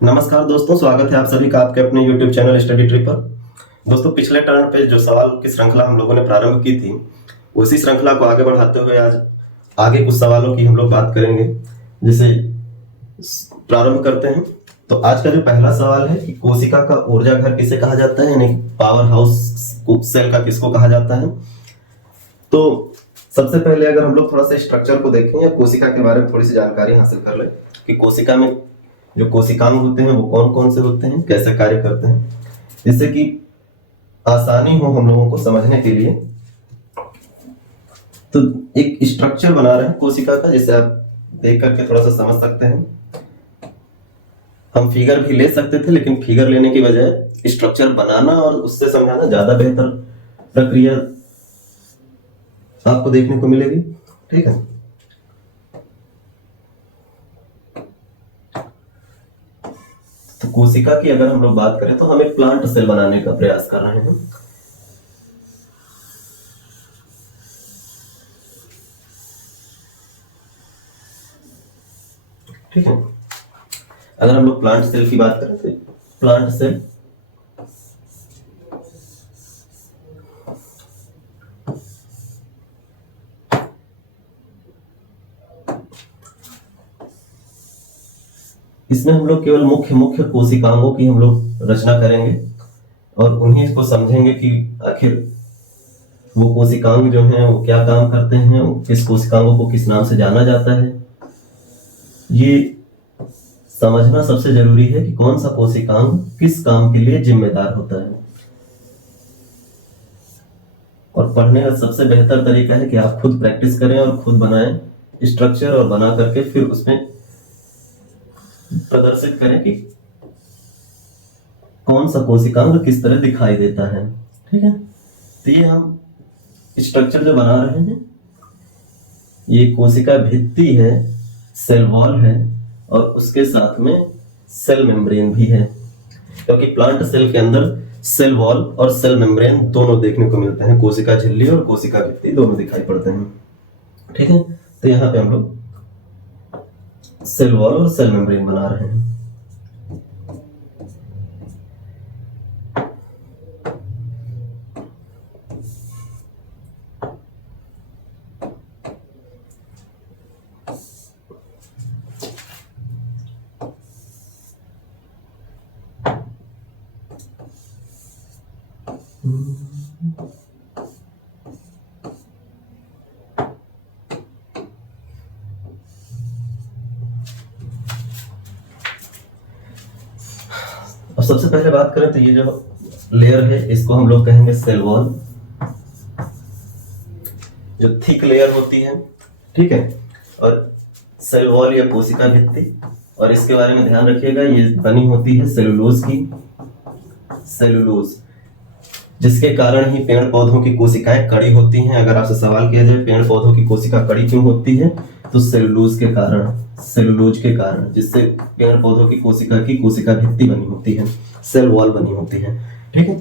नमस्कार दोस्तों, स्वागत है आप सभी का आपके अपने YouTube चैनल स्टडी ट्री पर। दोस्तों, पिछले टर्न पे जो सवाल की श्रृंखला हम लोगों ने प्रारंभ की थी, उसी श्रृंखला को आगे बढ़ाते हुए आज आगे कुछ सवालों की हम लोग बात करेंगे, जिसे प्रारंभ करते हैं। तो आज का जो पहला सवाल है कि कोशिका का ऊर्जा घर किसे कहा जाता है, यानी पावर हाउस सेल का किसको कहा जाता है। तो सबसे पहले अगर हम लोग थोड़ा सा स्ट्रक्चर को देखें या कोशिका के बारे में थोड़ी सी जानकारी हासिल कर लें कि कोशिका में जो कोशिकांग होते हैं वो कौन कौन से होते हैं, कैसे कार्य करते हैं, जिससे कि आसानी हो हम लोगों को समझने के लिए। तो एक स्ट्रक्चर बना रहे हैं कोशिका का, जिसे आप देख करके थोड़ा सा समझ सकते हैं। हम फिगर भी ले सकते थे, लेकिन फिगर लेने की बजाय स्ट्रक्चर बनाना और उससे समझाना ज्यादा बेहतर प्रक्रिया आपको देखने को मिलेगी। ठीक है, तो कोशिका की अगर हम लोग बात करें तो हम एक प्लांट सेल बनाने का प्रयास कर रहे हैं। ठीक है, अगर हम लोग प्लांट सेल की बात करें तो प्लांट सेल इसमें हम लोग केवल मुख्य मुख्य कोशिकांगों की हम लोग रचना करेंगे और उन्हीं को समझेंगे कि आखिर वो कोशिकांग जो हैं वो क्या काम करते हैं, किस कोशिकांगों को किस नाम से जाना जाता है। ये समझना सबसे जरूरी है कि कौन सा कोशिकांग किस काम के लिए जिम्मेदार होता है। और पढ़ने का सबसे बेहतर तरीका है कि आप खुद प्रैक्टिस करें और खुद बनाएं स्ट्रक्चर, और बना करके फिर उसमें प्रदर्शित करें कि कौन सा कोशिकांग किस तरह दिखाई देता है। ठीक है, तो ये हम स्ट्रक्चर जो बना रहे हैं, ये कोशिका भित्ति है, सेल वॉल है, और उसके साथ में सेल मेम्ब्रेन भी है, क्योंकि प्लांट सेल के अंदर सेल वॉल और सेल मेम्ब्रेन दोनों देखने को मिलते हैं। कोशिका झिल्ली और कोशिका भित्ति दोनों दिखाई पड़ते हैं। ठीक है, तो यहाँ पे हम लोग सेल वॉल और सेल मेम्ब्रेन बना रहे हैं। अब सबसे पहले बात करें तो ये जो लेयर है इसको हम लोग कहेंगे सेल वॉल, जो थिक लेयर होती है। ठीक है, और सेल वॉल या कोशिका भित्ति, और इसके बारे में ध्यान रखिएगा, ये बनी होती है सेलुलोज की, सेलुलोज, जिसके कारण ही पेड़ पौधों की कोशिकाएं कड़ी होती हैं। अगर आपसे सवाल किया जाए पेड़ पौधों की कोशिका कड़ी क्यों होती है, तो सेलुलोज के कारण, सेलुलोज के कारण, जिससे पेड़ पौधों की कोशिका भित्ति बनी होती है, सेल वॉल बनी होती है। ठीक है,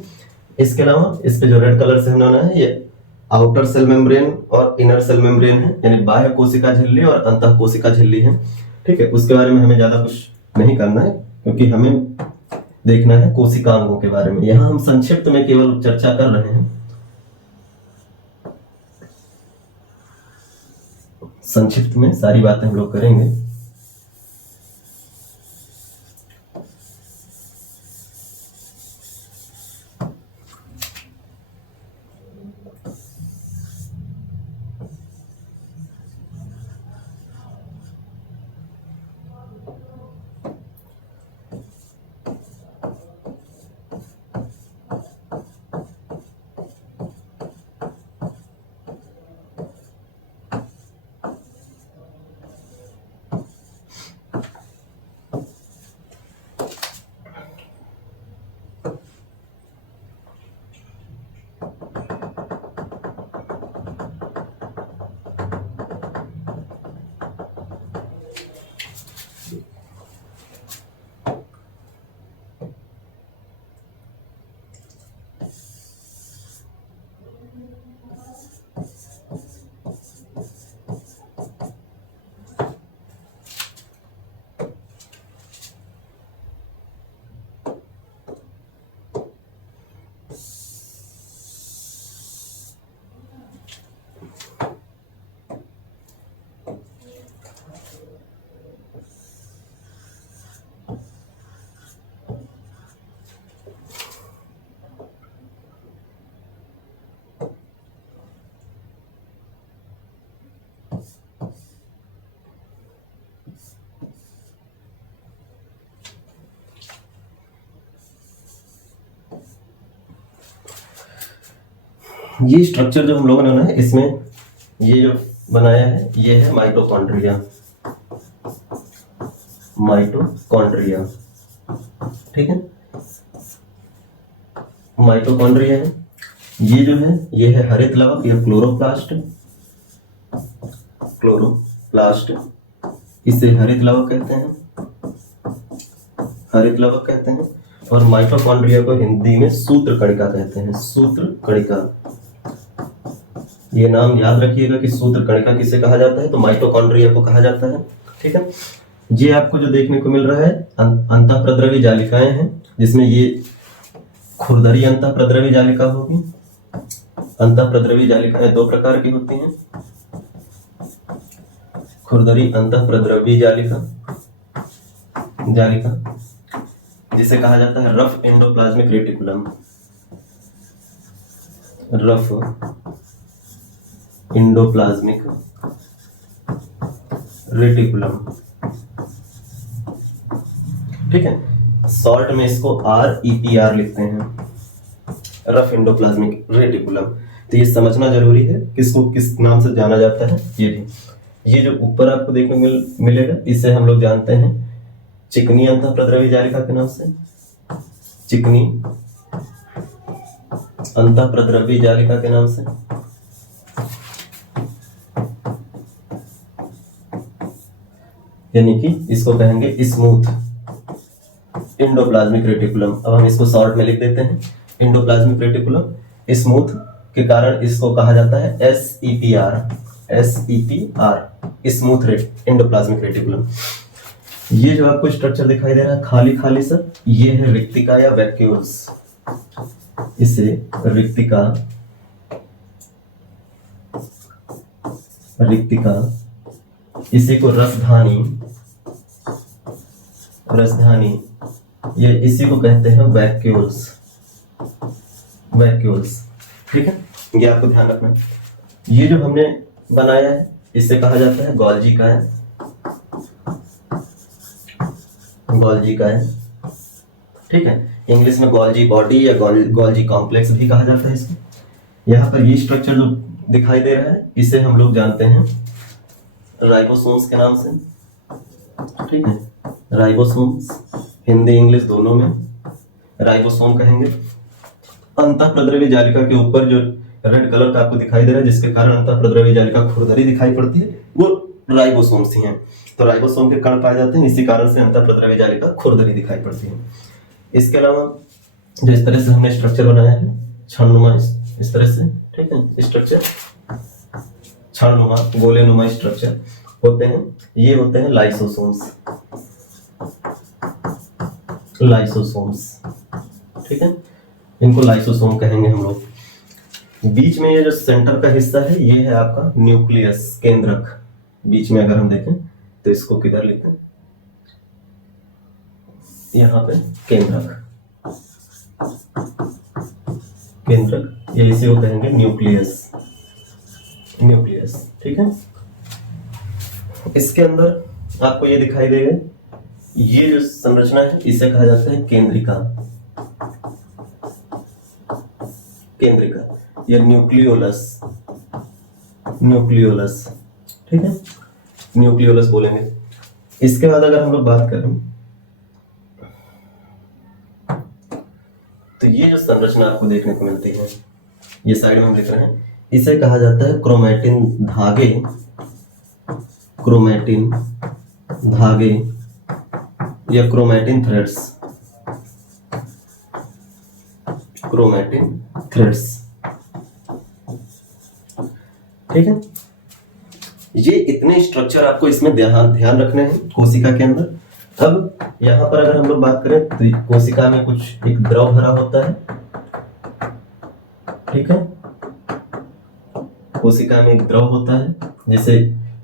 इसके अलावा इस पे जो रेड कलर से हमने बनाया है, ये आउटर सेल मेम्ब्रेन और इनर सेल मेम्ब्रेन है, यानी बाह्य कोशिका झिल्ली और अंतः कोशिका झिल्ली है। ठीक है, उसके बारे में हमें ज्यादा कुछ नहीं करना है, क्योंकि हमें देखना है कोशिकांगों के बारे में। यहां हम संक्षिप्त में केवल चर्चा कर रहे हैं, संक्षिप्त में सारी बातें हम लोग करेंगे। ये स्ट्रक्चर जो हम लोगों ने ना इसमें ये जो बनाया है ये है माइटोकॉन्ड्रिया। माइटोकॉन्ड्रिया, ठीक है, माइटोकॉन्ड्रिया है। ये जो है ये है हरित लवक या क्लोरोप्लास्ट। क्लोरोप्लास्ट, इसे हरित लवक कहते हैं, हरित लवक कहते हैं। और माइटोकॉन्ड्रिया को हिंदी में सूत्र कणिका कहते हैं, सूत्र कणिका। ये नाम याद रखिएगा कि सूत्र कणिका किसे कहा जाता है, तो माइटोकॉन्ड्रिया को कहा जाता है, ठीक है। ये आपको जो देखने को मिल रहा है अंतःप्रद्रवी जालिकाएं हैं, जिसमें ये खुरदरी अंतःप्रद्रवी जालिका होगी। अंतःप्रद्रवी जालिकाएं दो प्रकार की होती हैं, खुरदरी अंतःप्रद्रवी जालिका जिसे कहा जाता है rough endoplasmic reticulum. Rough endoplasmic reticulum, ठीक है। शॉर्ट में इसको REPR लिखते हैं, रफ एंडोप्लाज्मिक रेटिकुलम। तो ये समझना जरूरी है किसको किस नाम से जाना जाता है। ये भी, ये जो ऊपर आपको देखने मिलेगा इसे हम लोग जानते हैं चिकनी अंतःप्रद्रवी जालिका के नाम से, चिकनी अंतःप्रद्रवी जालिका के नाम से। यानी कि इसको कहेंगे स्मूथ एंडोप्लाज्मिक रेटिकुलम। अब हम इसको शॉर्ट में लिख देते हैं एंडोप्लाज्मिक रेटिकुलम। स्मूथ के कारण इसको कहा जाता है SEPR, स्मूथ एंडोप्लाज्मिक रेटिकुलम। ये जो आपको स्ट्रक्चर दिखाई दे रहा है खाली खाली सा, ये है रिक्तिका या वैक्यूल्स। इसे रिक्तिका इसी को रसधानी ये इसी को कहते हैं वैक्यूल्स, ठीक है। ये आपको ध्यान रखना। ये जो हमने बनाया है इसे कहा जाता है गोल्जी का है, ठीक है। इंग्लिश में गोल्जी बॉडी या गोल्जी कॉम्प्लेक्स भी कहा जाता है इसको। यहाँ पर ये स्ट्रक्चर जो दिखाई दे रहा है इसे हम लोग जानते हैं राइबोसोम्स के नाम से, ठीक है। राइबोसोम्स, हिंदी इंग्लिश दोनों में राइबोसोम कहेंगे। अंतःप्रद्रवी जालिका के ऊपर जो रेड कलर का आपको दिखाई दे रहा है जिसके कारण अंतःप्रद्रवी जालिका खुरदरी दिखाई पड़ती है, वो राइबोसोम्स ही हैं। तो राइबोसोम के कण पाए जाते हैं, इसी कारण से अंतःप्रद्रवी जालिका खुरदरी दिखाई पड़ती है। इसके अलावा जो इस तरह से हमने स्ट्रक्चर बनाया है क्षणनुमा, इस तरह से, ठीक है, स्ट्रक्चर क्षणनुमा गोलेनुमा स्ट्रक्चर होते हैं। ये होते हैं लाइसोसोम्स, ठीक है। इनको लाइसोसोम कहेंगे हम लोग। बीच में ये जो सेंटर का हिस्सा है ये है आपका न्यूक्लियस, केंद्रक। बीच में अगर हम देखें तो इसको किधर लिखें, यहाँ पे केंद्रक, ये इसी को कहेंगे न्यूक्लियस, ठीक है। इसके अंदर आपको ये दिखाई देगा, ये जो संरचना है इसे कहा जाता है केंद्रिका या न्यूक्लियोलस, ठीक है, न्यूक्लियोलस बोलेंगे। इसके बाद अगर हम लोग बात करें तो ये जो संरचना आपको देखने को मिलती है, ये साइड में हम लिख रहे हैं, इसे कहा जाता है क्रोमैटिन धागे या क्रोमैटिन थ्रेड्स, ठीक है। ये इतने स्ट्रक्चर आपको इसमें ध्यान रखने हैं कोशिका के अंदर। अब यहाँ पर अगर हम लोग बात करें तो कोशिका में कुछ एक द्रव भरा होता है, ठीक है। कोशिका में एक द्रव होता है जिसे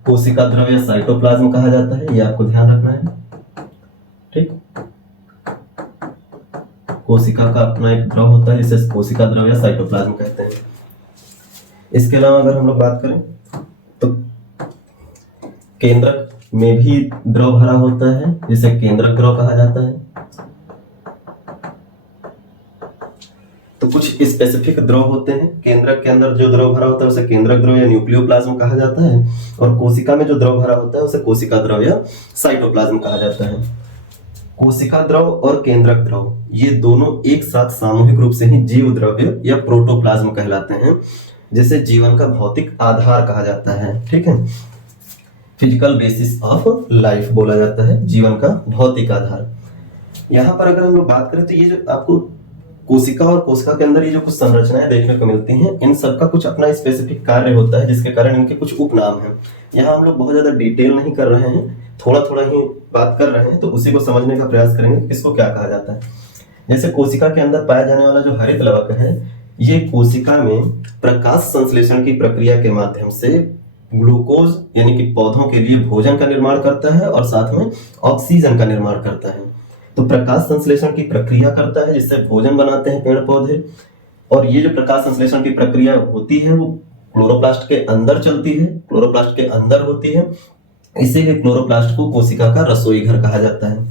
कोशिका द्रव या साइटोप्लाज्म कहा जाता है, ये आपको ध्यान रखना है, ठीक। कोशिका का अपना एक द्रव होता है जिसे कोशिका द्रव या साइटोप्लाज्म कहते हैं। इसके अलावा अगर हम लोग बात करें तो केंद्रक में भी द्रव भरा होता है जिसे केंद्रक द्रव कहा जाता है। तो कुछ कुछ स्पेसिफिक द्रव होते हैं। केंद्रक के अंदर जो द्रव भरा होता है उसे केंद्रक द्रव या न्यूक्लियोप्लाज्म कहा जाता है, और कोशिका में जो द्रव भरा होता है उसे कोशिका द्रव या साइटोप्लाज्म कहा जाता है। कोशिका द्रव और केंद्रक द्रव ये दोनों एक साथ सामूहिक रूप से ही जीव द्रव्य या प्रोटोप्लाज्म कहलाते हैं, जिसे जीवन का भौतिक आधार कहा जाता है। ठीक है, फिजिकल बेसिस ऑफ लाइफ बोला जाता है, जीवन का भौतिक आधार। यहाँ पर अगर हम लोग बात करें तो ये जो आपको कोशिका और कोशिका के अंदर ये जो कुछ संरचनाएं देखने को मिलती हैं, इन सबका कुछ अपना स्पेसिफिक कार्य होता है, जिसके कारण इनके कुछ उपनाम हैं। यहाँ हम लोग बहुत ज्यादा डिटेल नहीं कर रहे हैं, थोड़ा थोड़ा ही बात कर रहे हैं, तो उसी को समझने का प्रयास करेंगे कि इसको क्या कहा जाता है। जैसे कोशिका के अंदर पाया जाने वाला जो हरित लवक है, ये कोशिका में प्रकाश संश्लेषण की प्रक्रिया के माध्यम से ग्लूकोज यानी कि पौधों के लिए भोजन का निर्माण करता है और साथ में ऑक्सीजन का निर्माण करता है। तो प्रकाश संश्लेषण की प्रक्रिया करता है, जिससे भोजन बनाते हैं पेड़ पौधे। और ये जो प्रकाश संश्लेषण की प्रक्रिया होती है वो क्लोरोप्लास्ट के अंदर चलती है, क्लोरोप्लास्ट के अंदर होती है, इसीलिए क्लोरोप्लास्ट को कोशिका का रसोई घर कहा जाता है।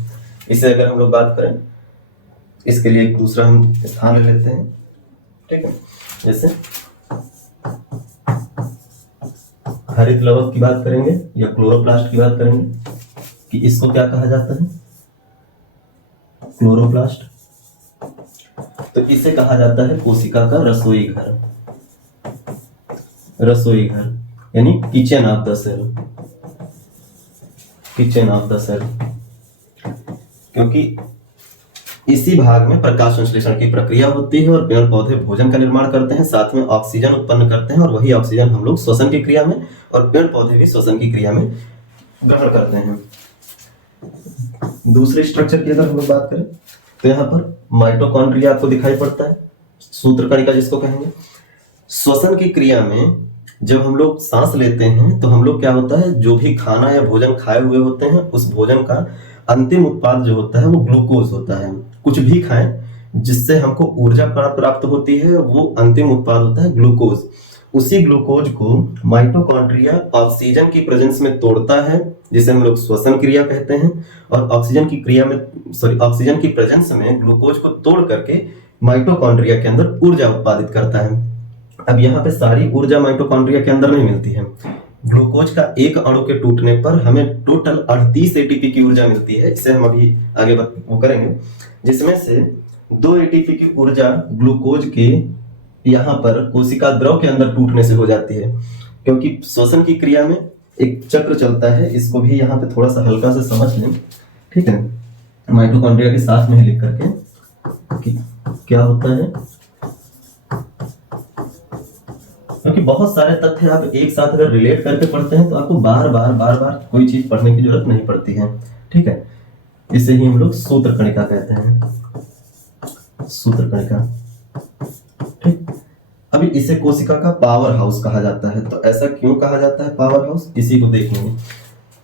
इसे अगर हम लोग बात करें, इसके लिए एक दूसरा हम स्थान ले लेते हैं। ठीक है, जैसे हरित लवक की बात करेंगे या क्लोरोप्लास्ट की बात करेंगे कि इसको क्या कहा जाता है, क्लोरोप्लास्ट। तो इसे कहा जाता है कोशिका का रसोई घर, रसोई घर यानी kitchen of the cell, kitchen of the cell, क्योंकि इसी भाग में प्रकाश संश्लेषण की प्रक्रिया होती है और पेड़ पौधे भोजन का निर्माण करते हैं, साथ में ऑक्सीजन उत्पन्न करते हैं, और वही ऑक्सीजन हम लोग श्वसन की क्रिया में और पेड़ पौधे भी श्वसन की क्रिया में ग्रहण करते हैं। दूसरे स्ट्रक्चर की अगर हम लोग बात करें तो यहाँ पर माइटोकॉन्ड्रिया आपको दिखाई पड़ता है, सूत्रकणिका जिसको कहेंगे। श्वसन की क्रिया में जब हम लोग सांस लेते हैं तो हम लोग क्या होता है, जो भी खाना या भोजन खाए हुए होते हैं उस भोजन का अंतिम उत्पाद जो होता है वो ग्लूकोज होता है। कुछ भी खाएं जिससे हमको ऊर्जा प्राप्त होती है, वो अंतिम उत्पाद होता है ग्लूकोज। उसी ग्लूकोज को माइटोकॉन्ड्रिया ऑक्सीजन की प्रेजेंस में तोड़ता है, जिसे हम लोग श्वसन क्रिया कहते हैं, और ऑक्सीजन की प्रेजेंस में ग्लूकोज को तोड़ करके माइटोकॉन्ड्रिया के अंदर ऊर्जा उत्पादित करता है। अब यहाँ पे सारी ऊर्जा माइटोकॉन्ड्रिया के अंदर नहीं मिलती है। ग्लूकोज का एक अणु के टूटने पर हमें टोटल 38 एटीपी की ऊर्जा मिलती है, इसे हम अभी आगे वो करेंगे, जिसमें से 2 एटीपी की ऊर्जा ग्लूकोज के यहाँ पर कोशिका द्रव के अंदर टूटने से हो जाती है, क्योंकि श्वसन की क्रिया में एक चक्र चलता है। इसको भी यहाँ पे थोड़ा सा हल्का से समझ लें, ठीक है, माइटोकॉन्ड्रिया के साथ में ही लिख करके कि क्या होता है, क्योंकि बहुत सारे तथ्य आप एक साथ अगर रिलेट करके पढ़ते हैं तो आपको बार बार कोई चीज पढ़ने की जरूरत नहीं पड़ती है। ठीक है, इसे ही हम लोग सूत्रकणिका कहते हैं, सूत्रकणिका। ठीक, अभी इसे कोशिका का पावर हाउस कहा जाता है। तो ऐसा क्यों कहा जाता है पावर हाउस, इसी को देखेंगे।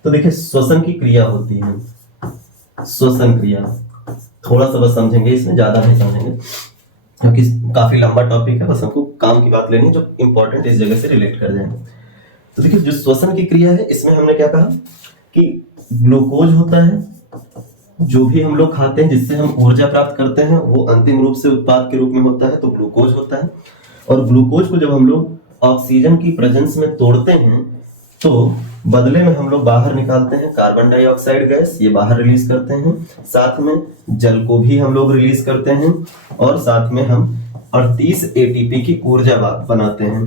तो देखिए, श्वसन की क्रिया होती है, श्वसन क्रिया थोड़ा सा बस समझेंगे, इसमें ज्यादा नहीं समझेंगे क्योंकि काफी लंबा टॉपिक है, बस हमको काम की बात लेनी जो इंपॉर्टेंट इस जगह से रिलेट कर जाए। तो देखिए, जो श्वसन की क्रिया है इसमें हमने क्या कहा कि ग्लूकोज होता है, जो भी हम लोग खाते हैं जिससे हम ऊर्जा प्राप्त करते हैं वो अंतिम रूप से उत्पाद के रूप में होता है, तो ग्लूकोज होता है। और ग्लूकोज को जब हम लोग ऑक्सीजन की प्रेजेंस में तोड़ते हैं तो बदले में हम लोग बाहर निकालते हैं कार्बन डाइऑक्साइड गैस, ये बाहर रिलीज करते हैं, साथ में जल को भी हम लोग रिलीज करते हैं, और साथ में हम 38 एटीपी की ऊर्जा बनाते हैं।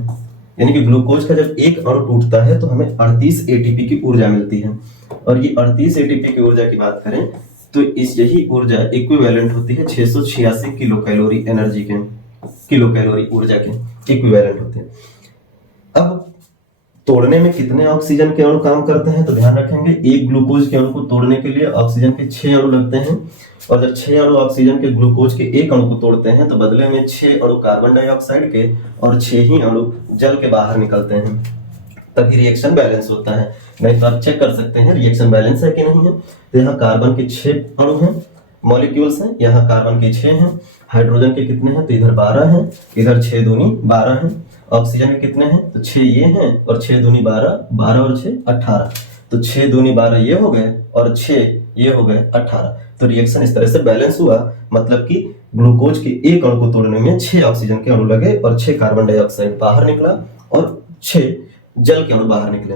यानी कि ग्लूकोज का जब एक अणु टूटता है तो हमें 38 एटीपी की ऊर्जा मिलती है। और ये 38 एटीपी की ऊर्जा की बात करें तो यही ऊर्जा इक्विवेलेंट होती है 686 किलो कैलोरी एनर्जी के, किलो कैलोरी ऊर्जा के इक्विवेलेंट होते हैं। अब तोड़ने में कितने ऑक्सीजन के अणु काम करते हैं तो ध्यान रखेंगे, एक ग्लूकोज के अणु को तोड़ने के लिए ऑक्सीजन के 6 अणु लगते हैं, और जब 6 अणु ऑक्सीजन के ग्लूकोज के एक अणु को तोड़ते हैं तो बदले में 6 अणु कार्बन डाइऑक्साइड के और 6 ही अणु जल के बाहर निकलते हैं, तभी रिएक्शन बैलेंस होता है। नहीं तो आप चेक कर सकते हैं रिएक्शन बैलेंस है कि नहीं है। तो यहाँ कार्बन के 6 अणु हैं, मॉलिक्यूल्स हैं, यहाँ कार्बन के 6 हैं, हाइड्रोजन के कितने हैं तो इधर 12 हैं, इधर 6 दूनी 12 हैं। ऑक्सीजन के कितने हैं तो 6 ये हैं और 6 दूनी 12, 12 और 6 18, तो 6 दूनी 12 ये हो गए और 6 ये हो गए 18। तो रिएक्शन इस तरह से बैलेंस हुआ, मतलब कि ग्लूकोज के एक अणु को तोड़ने में 6 ऑक्सीजन के अणु लगे और 6 कार्बन डाइऑक्साइड बाहर निकला और 6 जल के अणु बाहर निकले।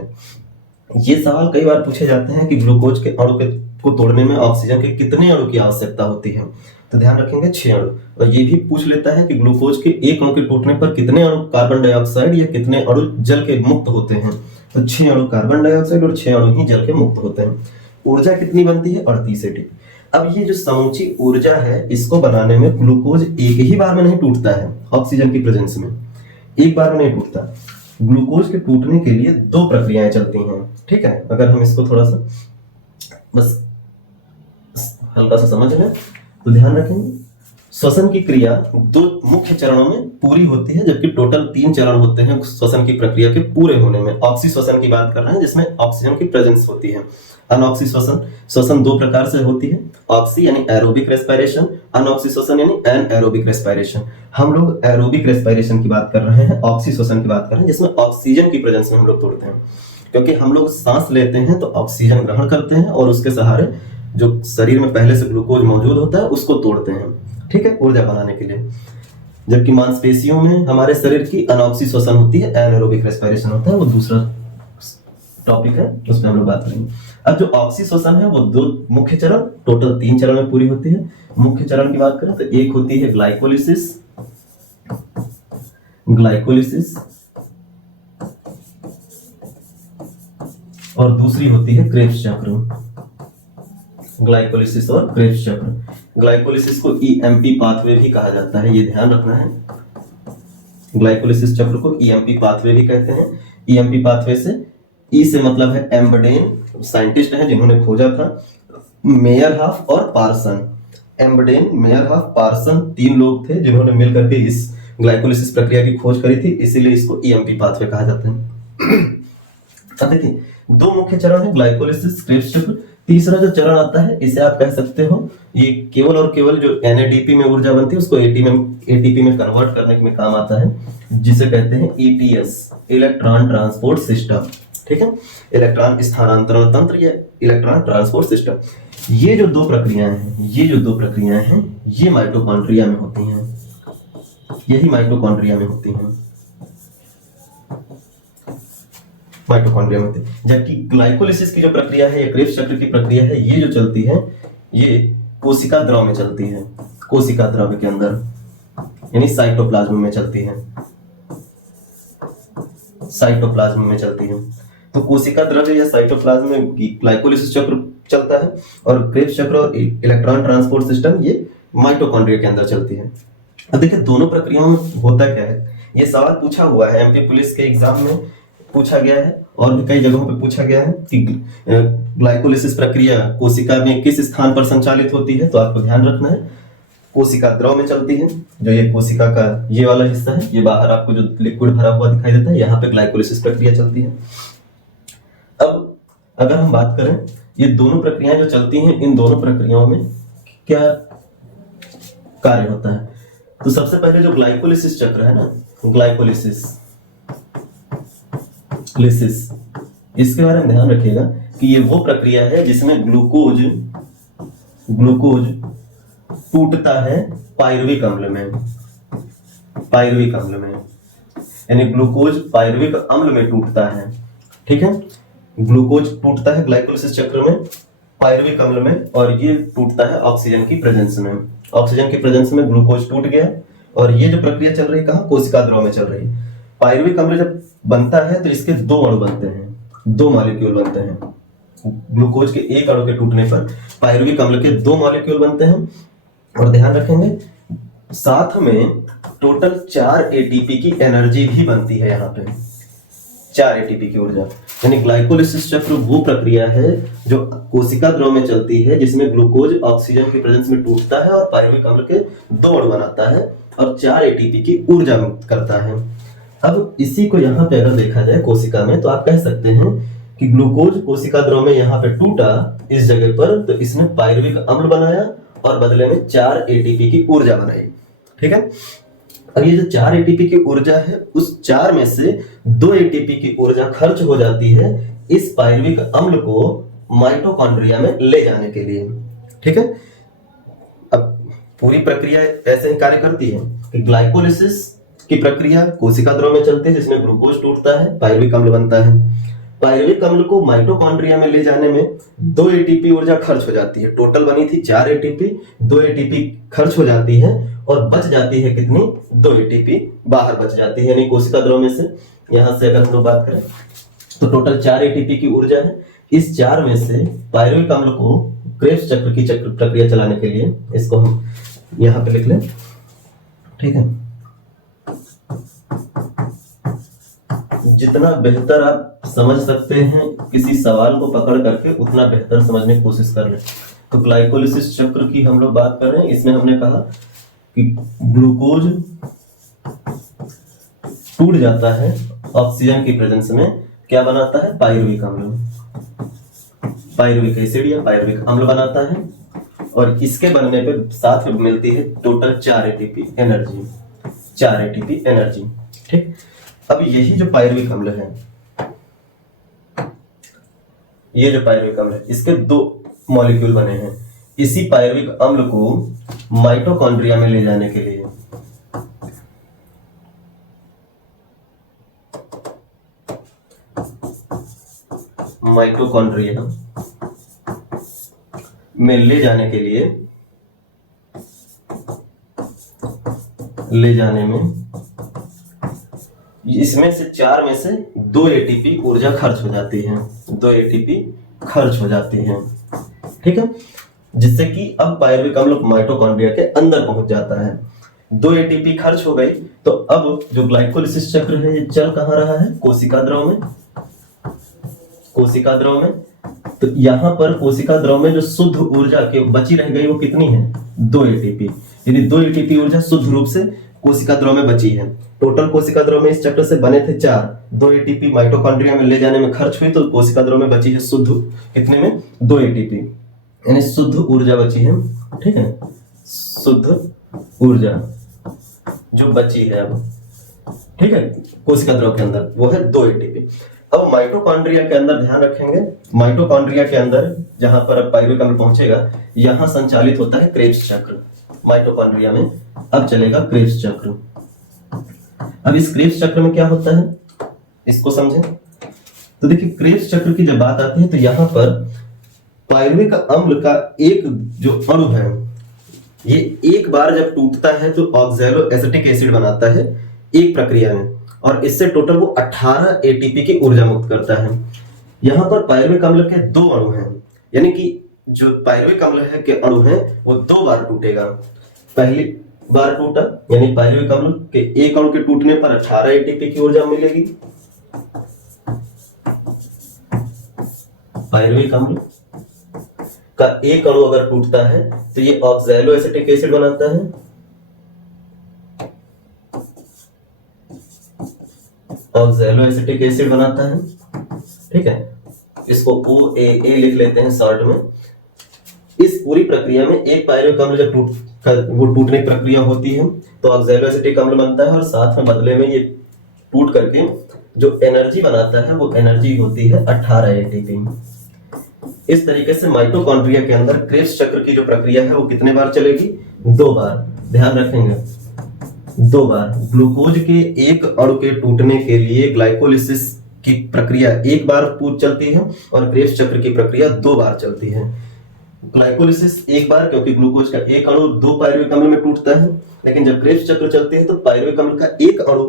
ये सवाल कई बार पूछे जाते हैं कि ग्लूकोज के अणु को तोड़ने में ऑक्सीजन के कितने अणु की आवश्यकता होती है, तो ध्यान रखेंगे 6 अणु। और ये भी पूछ लेता है कि ग्लूकोज के एक अणु के टूटने पर कितने अणु कार्बन डाइऑक्साइड या कितने अणु जल के मुक्त होते हैं, तो 6 अणु कार्बन डाइऑक्साइड और 6 अणु ही जल के मुक्त होते हैं। ऊर्जा कितनी बनती है? 38 ATP। अब ये जो समूची ऊर्जा है, इसको बनाने में ग्लूकोज एक ही बार में नहीं टूटता है, ऑक्सीजन की प्रेजेंस में एक बार में नहीं टूटता। ग्लूकोज के टूटने के लिए 2 प्रक्रियाएं चलती हैं, ठीक है। अगर हम इसको थोड़ा सा बस हल्का सा समझ लें तो ध्यान रखेंगे, श्वसन की क्रिया 2 मुख्य चरणों में पूरी होती है, जबकि टोटल 3 चरण होते हैं श्वसन की प्रक्रिया के पूरे होने में। ऑक्सी श्वसन की बात कर रहे हैं, जिसमें ऑक्सीजन की प्रेजेंस होती है। अनऑक्सी श्वसन 2 प्रकार से होती है, ऑक्सी यानी एरोबिक रेस्पिरेशन, अनऑक्सी श्वसन यानी एनएरोबिक रेस्पिरेशन। हम लोग एरोबिक रेस्पिरेशन की बात कर रहे हैं, ऑक्सी श्वसन की बात कर रहे हैं, जिसमें ऑक्सीजन की प्रेजेंस में हम लोग तोड़ते हैं। क्योंकि हम लोग सांस लेते हैं तो ऑक्सीजन ग्रहण करते हैं और उसके सहारे जो शरीर में पहले से ग्लूकोज मौजूद होता है उसको तोड़ते हैं, ठीक है, ऊर्जा बनाने के लिए। जबकि मांसपेशियों में हमारे शरीर की अनऑक्सी श्वसन होती है, एनारोबिक रेस्पिरेशन होता है, वो दूसरा टॉपिक है, उसमें हम लोग बात करेंगे। अब जो ऑक्सी श्वसन है वो 2 मुख्य चरण, टोटल 3 चरण में पूरी होती है। मुख्य चरण की बात करें तो एक होती है ग्लाइकोलिसिस और दूसरी होती है क्रेब्स चक्र। ग्लाइकोलिसिस और क्रेब्स चक्र। ग्लाइकोलिसिस को ईएमपी पाथवे भी कहा जाता है, ये ध्यान रखना है। ग्लाइकोलिसिस चक्र को ईएमपी पाथवे भी कहते हैं। ईएमपी पाथवे से ई से मतलब है एम्बडेन, साइंटिस्ट हैं जिन्होंने खोजा था। मेयरहाफ और पार्सन, एम्बडेन, मेयरहाफ, पार्सन 3 लोग थे जिन्होंने मिलकर के इस ग्लाइकोलिसिस प्रक्रिया की खोज करी थी, इसीलिए इसको ईएमपी पाथवे कहा जाता है। अब देखिए 2 मुख्य चरण है, ग्लाइकोलिसिस, क्रेब्स चक्र। तीसरा जो चरण आता है इसे आप कह सकते हो, ये केवल और केवल जो एनएडीपी में ऊर्जा बनती है उसको एटीपी में कन्वर्ट करने में काम आता है, जिसे कहते हैं ईटीएस, इलेक्ट्रॉन ट्रांसपोर्ट सिस्टम, ठीक है, इलेक्ट्रॉन स्थानांतरण तंत्र या इलेक्ट्रॉन ट्रांसपोर्ट सिस्टम। ये जो 2 प्रक्रियाएं हैं ये माइटोकॉन्ड्रिया में होती हैं, यही माइटोकॉन्ड्रिया में होती हैं, माइटोकॉन्ड्रिया में होती है। जबकि ग्लाइकोलिसिस की जो प्रक्रिया है या क्रेब्स चक्र की प्रक्रिया है, ये जो चलती है ये कोशिका द्रव में चलती है, कोशिका द्रव के अंदर यानी साइटोप्लाज्म में चलती है, साइटोप्लाज्म में चलती है। तो कोशिका द्रव या साइटोप्लाज्म में ग्लाइकोलिसिस चक्र चलता है और क्रेब्स चक्र और इलेक्ट्रॉन ट्रांसपोर्ट सिस्टम ये माइटोकॉन्ड्रिया के अंदर चलती है। अब देखिए दोनों प्रक्रियाओं में होता क्या है, ये सवाल पूछा हुआ है, एमपी पुलिस के एग्जाम में पूछा गया है और भी कई जगहों पे पूछा गया है कि ग्लाइकोलिसिस प्रक्रिया कोशिका में किस स्थान पर संचालित होती है। तो आपको ध्यान रखना है कोशिका द्रव में चलती है, जो ये कोशिका का ये वाला हिस्सा है, ये बाहर आपको जो लिक्विड भरा हुआ दिखाई देता है, यहाँ पे ग्लाइकोलिसिस प्रक्रिया चलती है। अब अगर हम बात करें ये दोनों प्रक्रियाएं जो चलती हैं, इन दोनों प्रक्रियाओं में क्या कार्य होता है, तो सबसे पहले जो ग्लाइकोलिसिस चक्र है ना, ग्लाइकोलिसिस इसके बारे में ध्यान रखिएगा कि ये वो प्रक्रिया है जिसमें ग्लूकोज टूटता है पायरुविक अम्ल में, यानी ग्लूकोज पायरुविक अम्ल में टूटता है, ठीक है। ग्लूकोज टूटता है ग्लाइकोलिसिस चक्र में पायरुविक अम्ल में, और ये टूटता है ऑक्सीजन की प्रेजेंस में। ऑक्सीजन की प्रेजेंस में ग्लूकोज टूट गया और ये जो प्रक्रिया चल रही है कहाँ, कोशिका द्रव में चल रही है। पायरुविक अम्ल जब बनता है तो इसके 2 अणु बनते हैं, 2 मॉलिक्यूल बनते हैं। ग्लूकोज के एक अणु के टूटने पर पायरुविक अम्ल के 2 मॉलिक्यूल बनते हैं। और ध्यान रखेंगे साथ में टोटल 4 एटीपी की एनर्जी भी बनती है, यहाँ पे 4 एटीपी की ऊर्जा। यानी ग्लाइकोलिसिस चक्र वो प्रक्रिया है जो कोशिका द्रव में चलती है, जिसमें ग्लूकोज ऑक्सीजन की प्रेजेंस में टूटता है और पायरुविक अम्ल के 2 अणु बनाता है और 4 एटीपी की ऊर्जा मुक्त करता है। अब इसी को यहाँ पे अगर देखा जाए कोशिका में, तो आप कह सकते हैं कि ग्लूकोज कोशिका द्रव में यहाँ पे टूटा इस जगह पर, तो इसने पायरुविक अम्ल बनाया और बदले में 4 एटीपी की ऊर्जा बनाई, ठीक है। अब ये जो 4 एटीपी की ऊर्जा है, उस 4 में से 2 एटीपी की ऊर्जा खर्च हो जाती है इस पायरुविक अम्ल को माइटोकॉन्ड्रिया में ले जाने के लिए, ठीक है। अब पूरी प्रक्रिया ऐसे ही कार्य करती है कि ग्लाइकोलिसिस की प्रक्रिया कोशिका द्रव में चलती है, जिसमें ग्लूकोज टूटता है, पायरुविक अम्ल बनता है। पायरुविक अम्ल को माइटोकॉन्ड्रिया में ले जाने में 2 एटीपी ऊर्जा खर्च हो जाती है। टोटल बनी थी 4 एटीपी, 2 एटीपी खर्च हो जाती है और बच जाती है कितनी? 2 एटीपी बाहर बच जाती है, यानी कोशिका द्रव में से। यहां से अगर हम लोग बात करें तो टोटल 4 एटीपी की ऊर्जा है। इस 4 में से पायरुविक अम्ल को क्रेब्स चक्र की चक्र प्रक्रिया चलाने के लिए, इसको हम यहां पे लिख लें, ठीक है। जितना बेहतर आप समझ सकते हैं किसी सवाल को पकड़ करके, उतना बेहतर समझने की कोशिश कर लें। तो ग्लाइकोलिसिस चक्र की हम लोग बात कर रहे हैं। इसमें हमने कहा कि ग्लूकोज टूट जाता है ऑक्सीजन की प्रेजेंस में, क्या बनाता है? पायरुविक अम्ल, पायरुविक एसिड या पायरुविक अम्ल बनाता है। और इसके बनने पे साथ में मिलती है total 4 ATP energy, 4 ATP energy, ठीक। अब यही जो पायरुविक अम्ल है, ये जो पायरुविक अम्ल है, इसके 2 मॉलिक्यूल बने हैं। इसी पायरुविक अम्ल को माइटोकॉन्ड्रिया में ले जाने के लिए माइटोकॉन्ड्रिया में ले जाने में इसमें से 4 में से 2 एटीपी ऊर्जा खर्च हो जाती है, 2 एटीपी खर्च हो जाती है, ठीक है। जिससे कि अब पायरुविक अम्ल माइटोकॉन्ड्रिया के अंदर पहुंच जाता है। 2 एटीपी खर्च हो गई, तो अब जो ग्लाइकोलिसिस चक्र है ये चल कहां रहा है? कोशिका द्रव में, कोशिका द्रव में। तो यहां पर कोशिका द्रव में जो शुद्ध ऊर्जा के बची रह गई वो कितनी है? 2 एटीपी, यानी 2 एटीपी ऊर्जा शुद्ध रूप से कोशिका द्रव में बची है। टोटल कोशिका द्रव में इस चक्र से बने थे 4, 2 एटीपी माइटोकॉन्ड्रिया में ले जाने में खर्च हुई, तो कोशिका द्रव में बची है शुद्ध कितने में? 2 एटीपी, यानी शुद्ध ऊर्जा बची है, ठीक है। शुद्ध ऊर्जा जो बची है अब, ठीक है, कोशिका द्रव के अंदर, वो है 2 एटीपी। अब माइटोकॉन्ड्रिया के अंदर ध्यान रखेंगे, माइटोकॉन्ड्रिया के अंदर जहां पर अब पायरुविक अम्ल पहुंचेगा, यहां संचालित होता है क्रेब्स चक्र। माइटोकॉन्ड्रिया में अब चलेगा क्रेब्स चक्र। अब इस क्रेब्स चक्र में क्या होता है, इसको समझें। तो देखिए, क्रेब्स चक्र की जब बात आती है तो यहां पर पायरुविक अम्ल का एक जो अणु है, ये एक बार जब टूटता है तो ऑक्सैलो एसिटिक एसिड बनाता है एक प्रक्रिया में, और इससे टोटल वो 18 एटीपी की ऊर्जा मुक्त करता है। यहां पर पायरुविक अम्ल के 2 अणु हैं, यानी कि जो पायरुविक अम्ल है के अणु हैं वो 2 बार टूटेगा। पहली बार टूटा, यानी पायरुविक अम्ल के एक अणु के टूटने पर 18 एटीपी की ऊर्जा मिलेगी। पायरुविक अम्ल का एक अणु अगर टूटता है तो ये ऑक्सैलो एसिटिक एसिड बनाता है, ऑक्सैलो एसिटिक एसिड बनाता है, ठीक है। इसको OAA लिख लेते हैं शॉर्ट में। इस पूरी प्रक्रिया में एक पायरुविक अम्ल जब टूटने की प्रक्रिया होती है तो ऑक्सैलो एसिटिक अम्ल बनता है, और साथ में बदले में ये टूट करके जो एनर्जी बनाता है वो एनर्जी होती है 18 एटीपी। इस तरीके से माइटोकॉन्ड्रिया के अंदर क्रेब्स चक्र की जो प्रक्रिया है वो कितने बार चलेगी? 2 बार। ध्यान रखेंगे, 2 बार। ग्लूकोज के एक अणु के टूटने के लिए ग्लाइकोलिसिस की प्रक्रिया एक बार पूर्व चलती है और क्रेब्स चक्र की प्रक्रिया 2 बार चलती है। ग्लाइकोलिसिस एक बार, क्योंकि ग्लूकोज का एक अणु 2 पायरुविक अम्ल में टूटता है, लेकिन जब क्रेब्स चक्र चलती है तो पायरुविक अम्ल का एक अणु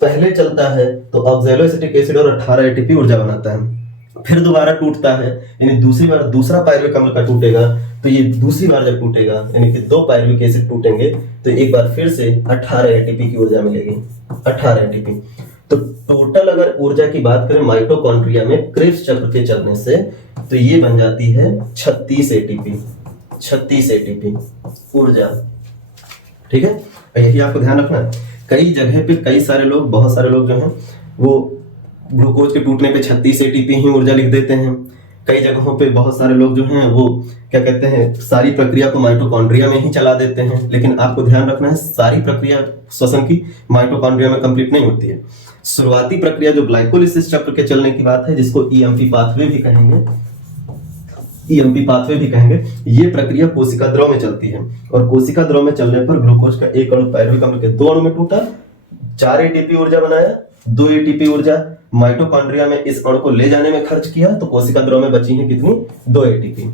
पहले चलता है तो ऑक्सैलो एसिटिक एसिड और 18 एटीपी ऊर्जा बनाता है। फिर दोबारा टूटता है, यानी दूसरी बार दूसरा पायरुविक अम्ल का टूटेगा, तो ये दूसरी बार जब टूटेगा, यानी कि 2 पायरुविक एसिड टूटेंगे तो एक बार फिर से 18 एटीपी की ऊर्जा मिलेगी, 18 एटीपी। तो टोटल अगर ऊर्जा की बात करें माइटोकॉन्ड्रिया में क्रेब्स चक्र के चलने से, तो ये बन जाती है 36 एटीपी, 36 एटीपी ऊर्जा, ठीक है। यही आपको ध्यान रखना है। कई जगह पे कई सारे लोग, बहुत सारे लोग जो हैं वो ग्लूकोज के टूटने पे 36 एटीपी ही ऊर्जा लिख देते हैं। कई जगहों पे बहुत सारे लोग जो हैं वो क्या कहते हैं, सारी प्रक्रिया को माइटोकॉन्ड्रिया में ही चला देते हैं। लेकिन आपको ध्यान रखना है, सारी प्रक्रिया श्वसन की माइटोकॉन्ड्रिया में कंप्लीट नहीं होती है। शुरुआती प्रक्रिया जो ग्लाइकोलिसिस चक्र के चलने की बात है, जिसको EMP पाथवे भी कहेंगे, ईएमपी पाथवे भी कहेंगे। ये प्रक्रिया कोशिका द्रव में चलती है और कोशिका द्रव में चलने पर ग्लूकोज का एक अणु पायरुविक अम्ल के 2 अणु में टूटा, 4 एटीपी ऊर्जा बनाया, 2 एटीपी ऊर्जा माइटोकॉन्ड्रिया में इस अणु को ले जाने में खर्च किया, तो कोशिका द्रव में बची है कितनी, 2 एटीपी।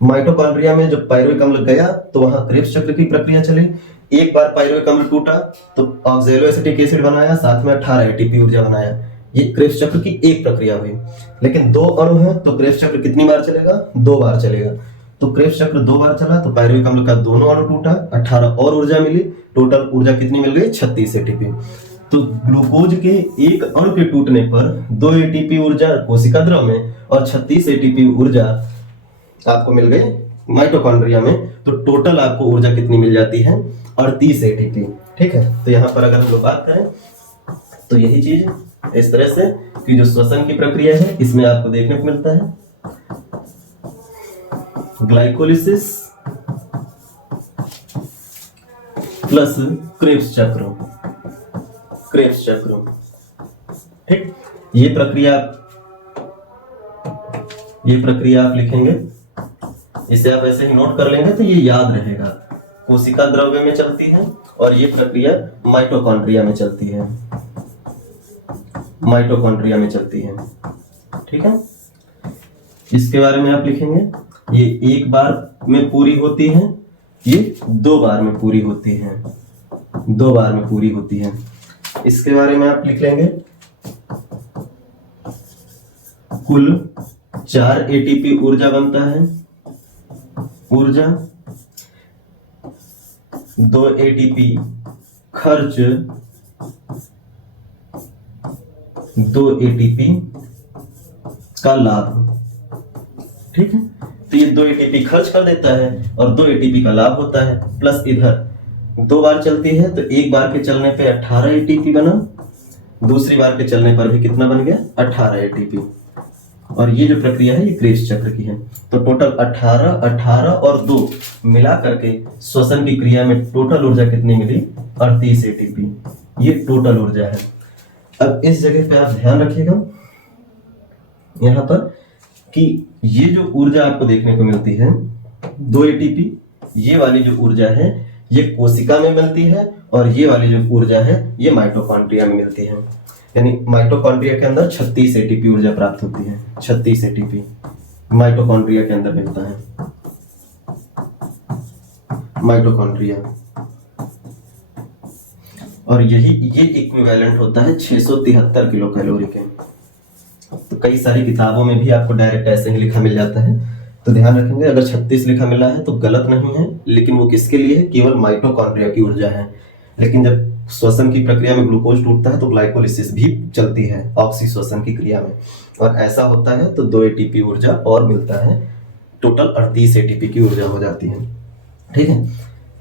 माइटोकॉन्ड्रिया में जब पायरुविक अम्ल गया तो वहां क्रेब्स चक्र की प्रक्रिया चली। एक बार पायरुविक अम्ल टूटा तो ऑक्सैलोएसिटिक एसिड बनाया, साथ में 18 एटीपी ऊर्जा बनाया। ये क्रेब्स चक्र की एक प्रक्रिया हुई। लेकिन 2 अणु हैं तो क्रेब्स चक्र कितनी बार चलेगा, 2 बार चलेगा। तो क्रेब्स चक्र 2 बार चला तो पायरुविक अम्ल का दोनों अणु टूटा, 18 और ऊर्जा मिली, टोटल ऊर्जा कितनी मिल गई, 36 एटीपी। तो ग्लूकोज के एक अणु के टूटने पर 2 एटीपी ऊर्जा कोशिका द्रव में और 36 एटीपी ऊर्जा आपको मिल गई माइटोकॉन्ड्रिया में। तो टोटल आपको ऊर्जा कितनी मिल जाती है, 38 एटीपी। ठीक है, तो यहाँ पर अगर हम लोग बात करें तो यही चीज इस तरह से कि जो श्वसन की प्रक्रिया है इसमें आपको देखने को मिलता है ग्लाइकोलिसिस प्लस क्रेब्स चक्र। क्रेब्स चक्र, ठीक, ये प्रक्रिया आप लिखेंगे, इसे आप ऐसे ही नोट कर लेंगे तो ये याद रहेगा। कोशिका द्रव्य में चलती है और ये प्रक्रिया माइटोकॉन्ड्रिया में चलती है, माइटोकॉन्ड्रिया में चलती है। ठीक है, इसके बारे में आप लिखेंगे, ये एक बार में पूरी होती है, ये 2 बार में पूरी होती है, 2 बार में पूरी होती है। इसके बारे में आप लिख लेंगे कुल 4 एटीपी ऊर्जा बनता है, ऊर्जा 2 एटीपी खर्च, 2 एटीपी का लाभ। ठीक है, तो ये 2 एटीपी खर्च कर देता है और 2 एटीपी का लाभ होता है। प्लस इधर 2 बार चलती है तो एक बार के चलने पे 18 एटीपी बना, दूसरी बार के चलने पर भी कितना बन गया, 18 एटीपी। और ये जो प्रक्रिया है ये क्रेब्स चक्र की है। तो टोटल 18 और 2 मिला करके श्वसन की क्रिया में टोटल ऊर्जा कितनी मिली, 38 एटीपी। ये टोटल ऊर्जा है। अब इस जगह पे आप ध्यान रखिएगा यहाँ पर कि ये जो ऊर्जा आपको देखने को मिलती है 2 एटीपी, ये वाली जो ऊर्जा है ये कोशिका में मिलती है और ये वाली जो ऊर्जा है ये माइटोकॉन्ड्रिया में मिलती है। यानी माइटोकॉन्ड्रिया के अंदर 36 एटीपी ऊर्जा प्राप्त होती है, 36 एटीपी माइटोकॉन्ड्रिया के अंदर मिलता है। माइटोकॉन्ड्रिया, और ये इक्विवेलेंट होता है 673 किलो कैलोरी के। तो कई सारी किताबों में भी आपको डायरेक्ट ऐसे ही लिखा मिल जाता है, तो ध्यान रखेंगे अगर 36 लिखा मिला है तो गलत नहीं है, लेकिन वो किसके लिए है, केवल माइटोकॉन्ड्रिया की ऊर्जा है। लेकिन जब श्वसन की प्रक्रिया में ग्लूकोज टूटता है तो ग्लाइकोलिसिस भी चलती है ऑक्सीश्वसन की क्रिया में, और ऐसा होता है तो 2 एटीपी ऊर्जा और मिलता है, टोटल 38 एटीपी की ऊर्जा हो जाती है। ठीक है,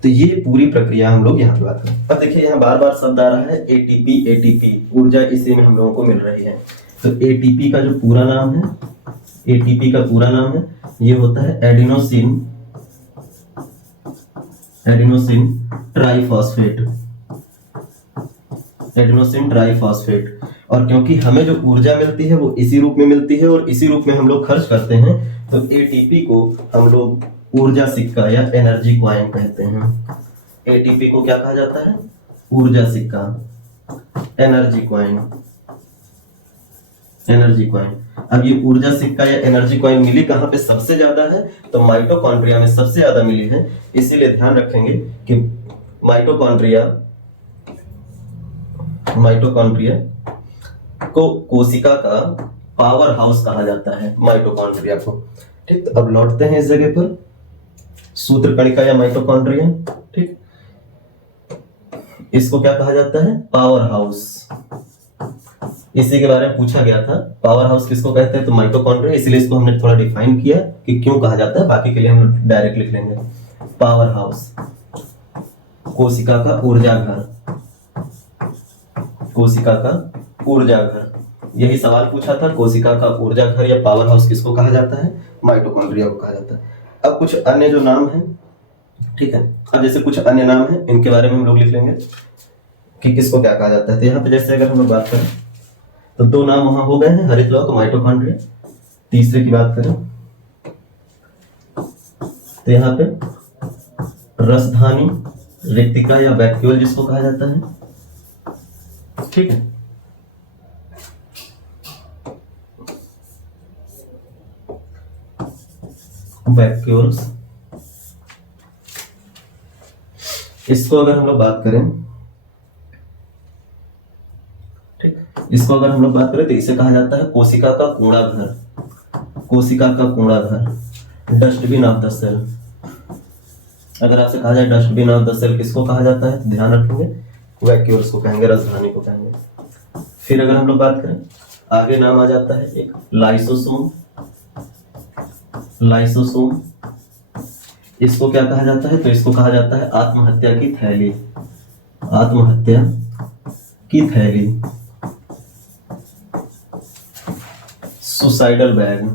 तो ये पूरी प्रक्रिया हम लोग यहाँ पे बात करें। अब देखिए यहाँ बार बार शब्द आ रहा है एटीपी, एटीपी ऊर्जा इसी में हम लोगों को मिल रही है। तो एटीपी का जो पूरा नाम है, एटीपी का पूरा नाम है ये होता है एडिनोसिन ट्राइफॉस्फेट, एडिनोसिन ट्राइफॉस्फेट। और क्योंकि हमें जो ऊर्जा मिलती है वो इसी रूप में मिलती है और इसी रूप में हम लोग खर्च करते हैं, तो एटीपी को हम लोग ऊर्जा सिक्का या एनर्जी कॉइन कहते हैं। एटीपी को क्या कहा जाता है, ऊर्जा सिक्का, एनर्जी कॉइन, एनर्जी कॉइन। अब ये ऊर्जा सिक्का या एनर्जी कॉइन मिली कहां पे सबसे ज्यादा है, तो माइटोकॉन्ड्रिया में सबसे ज्यादा मिली है। इसीलिए ध्यान रखेंगे कि माइटोकॉन्ड्रिया को कोशिका का पावर हाउस कहा जाता है, माइटोकॉन्ड्रिया को। ठीक, तो अब लौटते हैं इस जगह पर, सूत्र कणिका या माइटोकॉन्ड्रिया। ठीक, इसको क्या कहा जाता है, पावर हाउस। इसी के बारे में पूछा गया था, पावर हाउस किसको कहते हैं, तो माइटोकॉन्ड्रिया। इसलिए इसको हमने थोड़ा डिफाइन किया कि क्यों कहा जाता है, बाकी के लिए हम डायरेक्ट लिख लेंगे। पावर हाउस, कोशिका का ऊर्जा घर, कोशिका का ऊर्जा घर। यही सवाल पूछा था, कोशिका का ऊर्जा घर या पावर हाउस किसको कहा जाता है, माइटोकॉन्ड्रिया को कहा जाता है। अब कुछ अन्य जो नाम है, ठीक है, अब जैसे कुछ अन्य नाम है इनके बारे में हम लोग लिख लेंगे कि किसको क्या कहा जाता है। तो यहाँ पे जैसे अगर हम लोग बात करें तो 2 नाम वहां हो गए हैं, हरित लौह, माइटोकॉन्ड्रिया। तीसरे की बात करें तो यहाँ पे रसधानी, रिक्तिका या वैक्यूल जिसको कहा जाता है, ठीक है। वैक्यूल्स, इसको अगर हम लोग बात करें, ठीक, इसको अगर हम लोग बात करें तो इसे कहा जाता है कोशिका का कूड़ा घर, कोशिका का कूड़ा घर, डस्टबिन ऑफ द सेल। अगर आपसे कहा जाए डस्टबिन ऑफ द सेल किसको कहा जाता है, ध्यान रखेंगे वैक्यूल्स को कहेंगे, रसधानी को कहेंगे। फिर अगर हम लोग बात करें, आगे नाम आ जाता है एक लाइसोसोम, लाइसोसोम, इसको क्या कहा जाता है, तो इसको कहा जाता है आत्महत्या की थैली, आत्महत्या की थैली, सुसाइडल बैग,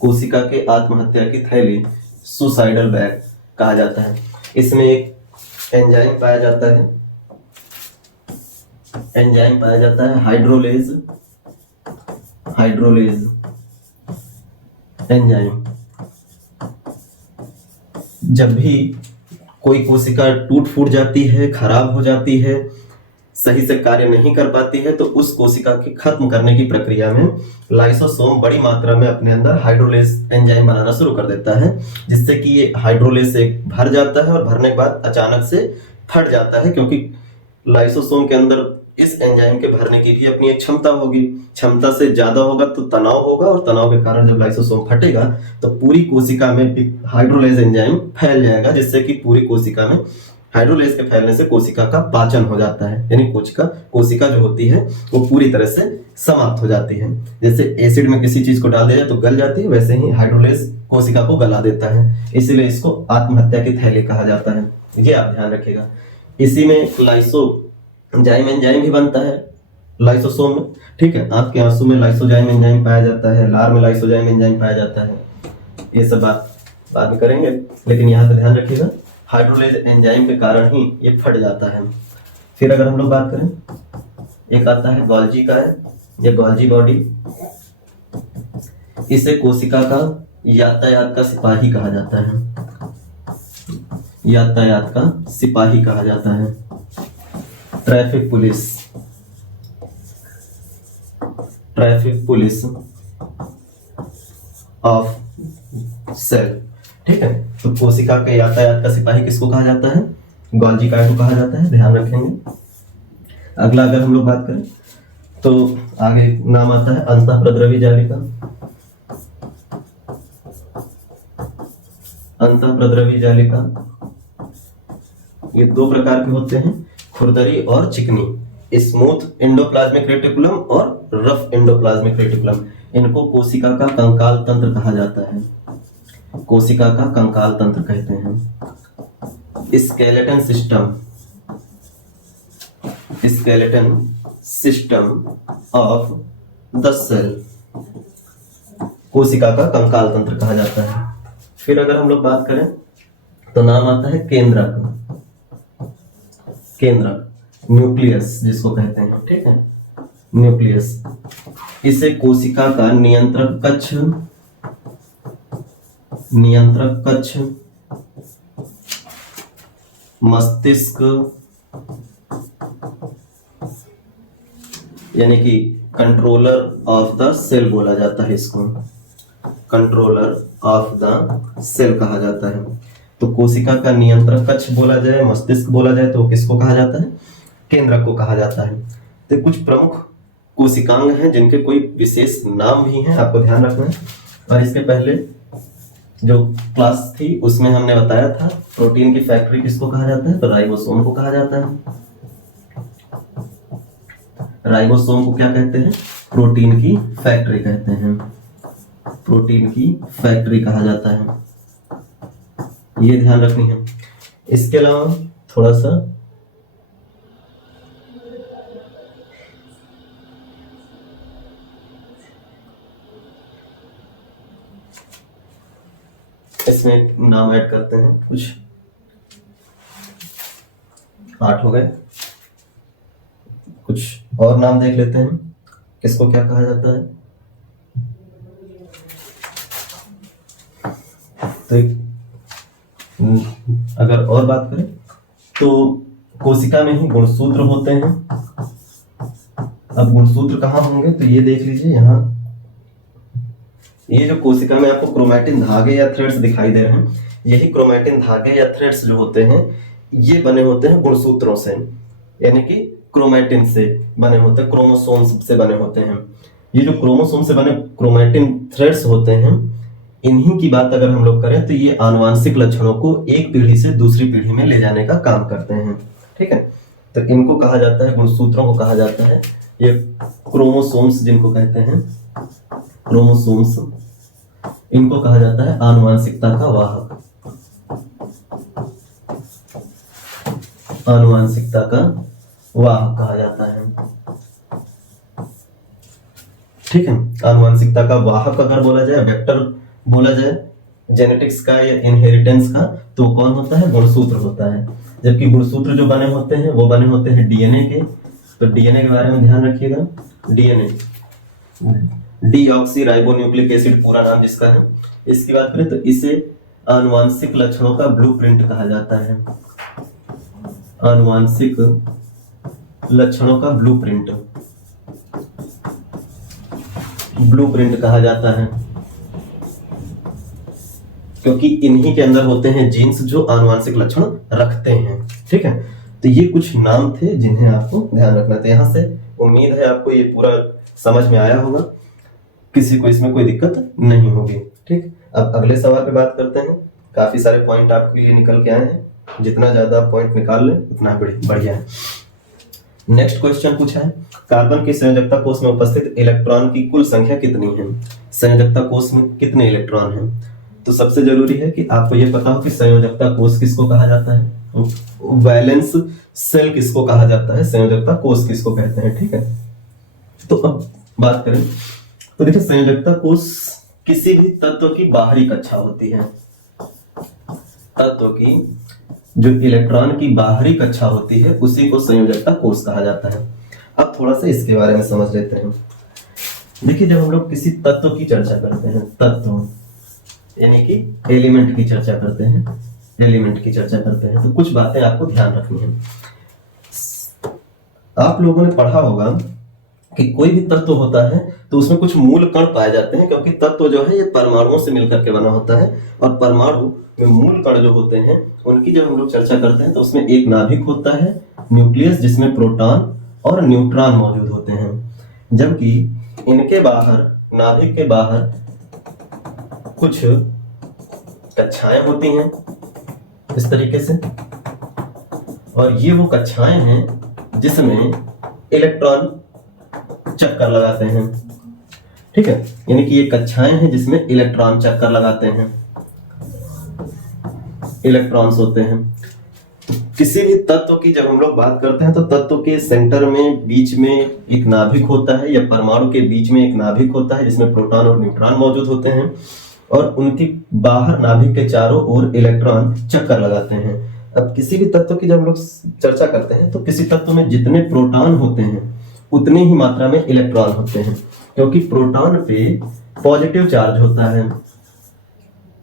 कोशिका के आत्महत्या की थैली, सुसाइडल बैग कहा जाता है। इसमें एक एंजाइम पाया जाता है, एंजाइम पाया जाता है हाइड्रोलेज, हाइड्रोलेज एंजाइम। जब भी कोई कोशिका टूट फूट जाती है, खराब हो जाती है, सही से कार्य नहीं कर पाती है, तो उस कोशिका के खत्म करने की प्रक्रिया में लाइसोसोम बड़ी मात्रा में अपने अंदर हाइड्रोलेज एंजाइम बनाना शुरू कर देता है, जिससे कि ये हाइड्रोलेज से भर जाता है और भरने के बाद अचानक से फट जाता है, क्योंकि लाइसोसोम के अंदर इस एंजाइम के भरने की भी अपनी एक क्षमता होगी, क्षमता से ज्यादा होगा तो तनाव होगा, और तनाव के कारण जब लाइसोसोम फटेगा तो पूरी कोशिका में हाइड्रोलेज एंजाइम फैल जाएगा, जिससे कि पूरी कोशिका में हाइड्रोलेज के फैलने से कोशिका का पाचन हो जाता है, यानी कोशिका जो होती है वो पूरी तरह से समाप्त हो जाती है। जैसे एसिड में किसी चीज को डाल दिया जाए तो गल जाती है, वैसे ही हाइड्रोलेज कोशिका को गला देता है, इसीलिए इसको आत्महत्या की थैली कहा जाता है। ये आप ध्यान रखिएगा। इसी में लाइसोजाइम एंजाइम भी बनता है लाइसोसोम में, ठीक है। आपके आंसू में लाइसोजाइम एंजाइम पाया जाता है, लार में लाइसोजाइम एंजाइम पाया जाता है, ये सब बात बाद में करेंगे, लेकिन यहाँ पे ध्यान रखिएगा हाइड्रोलेज एंजाइम के कारण ही ये फट जाता है। फिर अगर हम लोग बात करें, एक आता है गोल्जी का है, ये गोल्जी बॉडी, इसे कोशिका का यातायात का सिपाही कहा जाता है, यातायात का सिपाही कहा जाता है, traffic police, traffic police of cell, ठीक है। तो कोशिका के यातायात का सिपाही किसको कहा जाता है, गोल्जी काय को कहा जाता है, ध्यान रखेंगे। अगला अगर हम लोग बात करें तो आगे नाम आता है अंतःप्रद्रवी जालिका, अंतःप्रद्रवी जालिका, ये दो प्रकार के होते हैं, खुरदरी और चिकनी, स्मूथ एंडोप्लाज्मिक रेटिकुलम और रफ एंडोप्लाज्मिक रेटिकुलम। इनको कोशिका का कंकाल तंत्र कहा जाता है, कोशिका का कंकाल तंत्र कहते हैं। Skeleton system, skeleton system of the cell, कोशिका का कंकाल तंत्र कहा जाता है। फिर अगर हम लोग बात करें तो नाम आता है केंद्रक, केंद्रक, न्यूक्लियस जिसको कहते हैं, ठीक है, न्यूक्लियस। इसे कोशिका का नियंत्रक कक्ष, नियंत्रक कक्ष, मस्तिष्क, यानी कि कंट्रोलर ऑफ द सेल बोला जाता है, इसको कंट्रोलर ऑफ द सेल कहा जाता है। तो कोशिका का नियंत्रक कक्ष बोला जाए, मस्तिष्क बोला जाए, तो किसको कहा जाता है, केंद्रक को कहा जाता है। तो कुछ प्रमुख कोशिकांग हैं जिनके कोई विशेष नाम भी हैं, आपको ध्यान रखना है। और इसके पहले जो क्लास थी उसमें हमने बताया था प्रोटीन की फैक्ट्री किसको कहा जाता है, तो राइबोसोम को कहा जाता है। राइबोसोम को क्या कहते हैं, प्रोटीन की फैक्ट्री कहते हैं, प्रोटीन की फैक्ट्री कहा जाता है, ये ध्यान रखनी है। इसके अलावा थोड़ा सा इसमें नाम ऐड करते हैं, कुछ 8 हो गए, कुछ और नाम देख लेते हैं किसको क्या कहा जाता है। तो अगर और बात करें तो कोशिका में ही गुणसूत्र होते हैं। अब गुणसूत्र कहाँ होंगे तो ये देख लीजिए यहाँ, ये जो कोशिका में आपको क्रोमैटिन धागे या थ्रेड्स दिखाई दे रहे हैं, यही क्रोमैटिन धागे या थ्रेड्स जो होते हैं ये बने होते हैं गुणसूत्रों से, यानी कि क्रोमैटिन से बने होते हैं, क्रोमोसोम्स से बने होते हैं। ये जो क्रोमोसोम से बने क्रोमैटिन थ्रेड्स होते हैं, इन्हीं की बात अगर हम लोग करें तो ये आनुवांशिक लक्षणों को एक पीढ़ी से दूसरी पीढ़ी में ले जाने का काम करते हैं। ठीक है, तो इनको कहा जाता है, गुणसूत्रों को कहा जाता है ये क्रोमोसोम्स, जिनको कहते हैं क्रोमोसोम्स, इनको कहा जाता है आनुवांशिकता का वाहक। आनुवांशिकता का वाहक कहा जाता है। ठीक है, आनुवांशिकता का वाहक अगर बोला जाए, वेक्टर बोला जाए जेनेटिक्स का या इनहेरिटेंस का, तो कौन होता है? गुणसूत्र होता है। जबकि गुणसूत्र जो बने होते हैं वो बने होते हैं डीएनए के। तो डीएनए के बारे में ध्यान रखिएगा, डीएनए डीऑक्सी राइबोन्यूक्लिक एसिड पूरा नाम जिसका है। इसकी बात करें तो इसे आनुवांशिक लक्षणों का ब्लूप्रिंट कहा जाता है। आनुवांशिक लक्षणों का ब्लूप्रिंट कहा जाता है, क्योंकि इन्हीं के अंदर होते हैं जीन्स जो आनुवांशिक लक्षण रखते हैं। ठीक है, तो ये कुछ नाम थे जिन्हें आपको ध्यान रखना था। यहां से उम्मीद है आपको ये पूरा समझ में आया होगा, किसी को इसमें कोई दिक्कत नहीं होगी। ठीक, अब अगले सवाल पे बात करते हैं। काफी सारे पॉइंट आपके लिए निकल के आए हैं, जितना ज्यादा पॉइंट निकाल लें उतना बढ़िया है। नेक्स्ट क्वेश्चन पूछा है, कार्बन के संयोजकता कोष में उपस्थित इलेक्ट्रॉन की कुल संख्या कितनी है? संयोजकता कोष में कितने इलेक्ट्रॉन हैं? तो सबसे जरूरी है कि आपको यह पता हो कि संयोजकता कोष किसको कहा जाता है, वैलेंस सेल किसको कहा जाता है, संयोजकता कोष किसको कहते हैं। ठीक है, तो अब बात करें तो देखिए, संयोजकता कोष किसी भी तत्व की बाहरी कक्षा होती है। तत्व की जो इलेक्ट्रॉन की बाहरी कक्षा होती है उसी को संयोजकता कोष कहा जाता है। अब थोड़ा सा इसके बारे में समझ लेते हैं। देखिए, जब हम लोग किसी तत्व की चर्चा करते हैं, तत्व यानी कि एलिमेंट की चर्चा करते हैं, तो कुछ बातें आपको ध्यान रखनी है। आप लोगों ने पढ़ा होगा कि कोई भी तत्व होता है तो उसमें कुछ मूल कण पाए जाते हैं, क्योंकि तत्व जो है ये परमाणुओं से मिलकर के बना होता है, और परमाणु में मूल कण जो होते हैं उनकी जब हम लोग चर्चा करते हैं तो उसमें एक नाभिक होता है, न्यूक्लियस, जिसमें प्रोटॉन और न्यूट्रॉन मौजूद होते हैं। जबकि इनके बाहर, नाभिक के बाहर कुछ कक्षाएं होती हैं इस तरीके से, और ये वो कक्षाएं हैं जिसमें इलेक्ट्रॉन चक्कर लगाते हैं। ठीक है, यानी कि ये कक्षाएं हैं जिसमें इलेक्ट्रॉन चक्कर लगाते हैं, इलेक्ट्रॉन्स होते हैं। तो किसी भी तत्व की जब हम लोग बात करते हैं तो तत्व के सेंटर में, बीच में एक नाभिक होता है, या परमाणु के बीच में एक नाभिक होता है जिसमें प्रोटॉन और न्यूट्रॉन मौजूद होते हैं, और उनकी बाहर नाभिक के चारों ओर इलेक्ट्रॉन चक्कर लगाते हैं। अब किसी भी तत्व की जब हम लोग चर्चा करते हैं तो किसी तत्व में जितने प्रोटॉन होते हैं उतनी ही मात्रा में इलेक्ट्रॉन होते हैं, क्योंकि प्रोटॉन पे पॉजिटिव चार्ज होता है,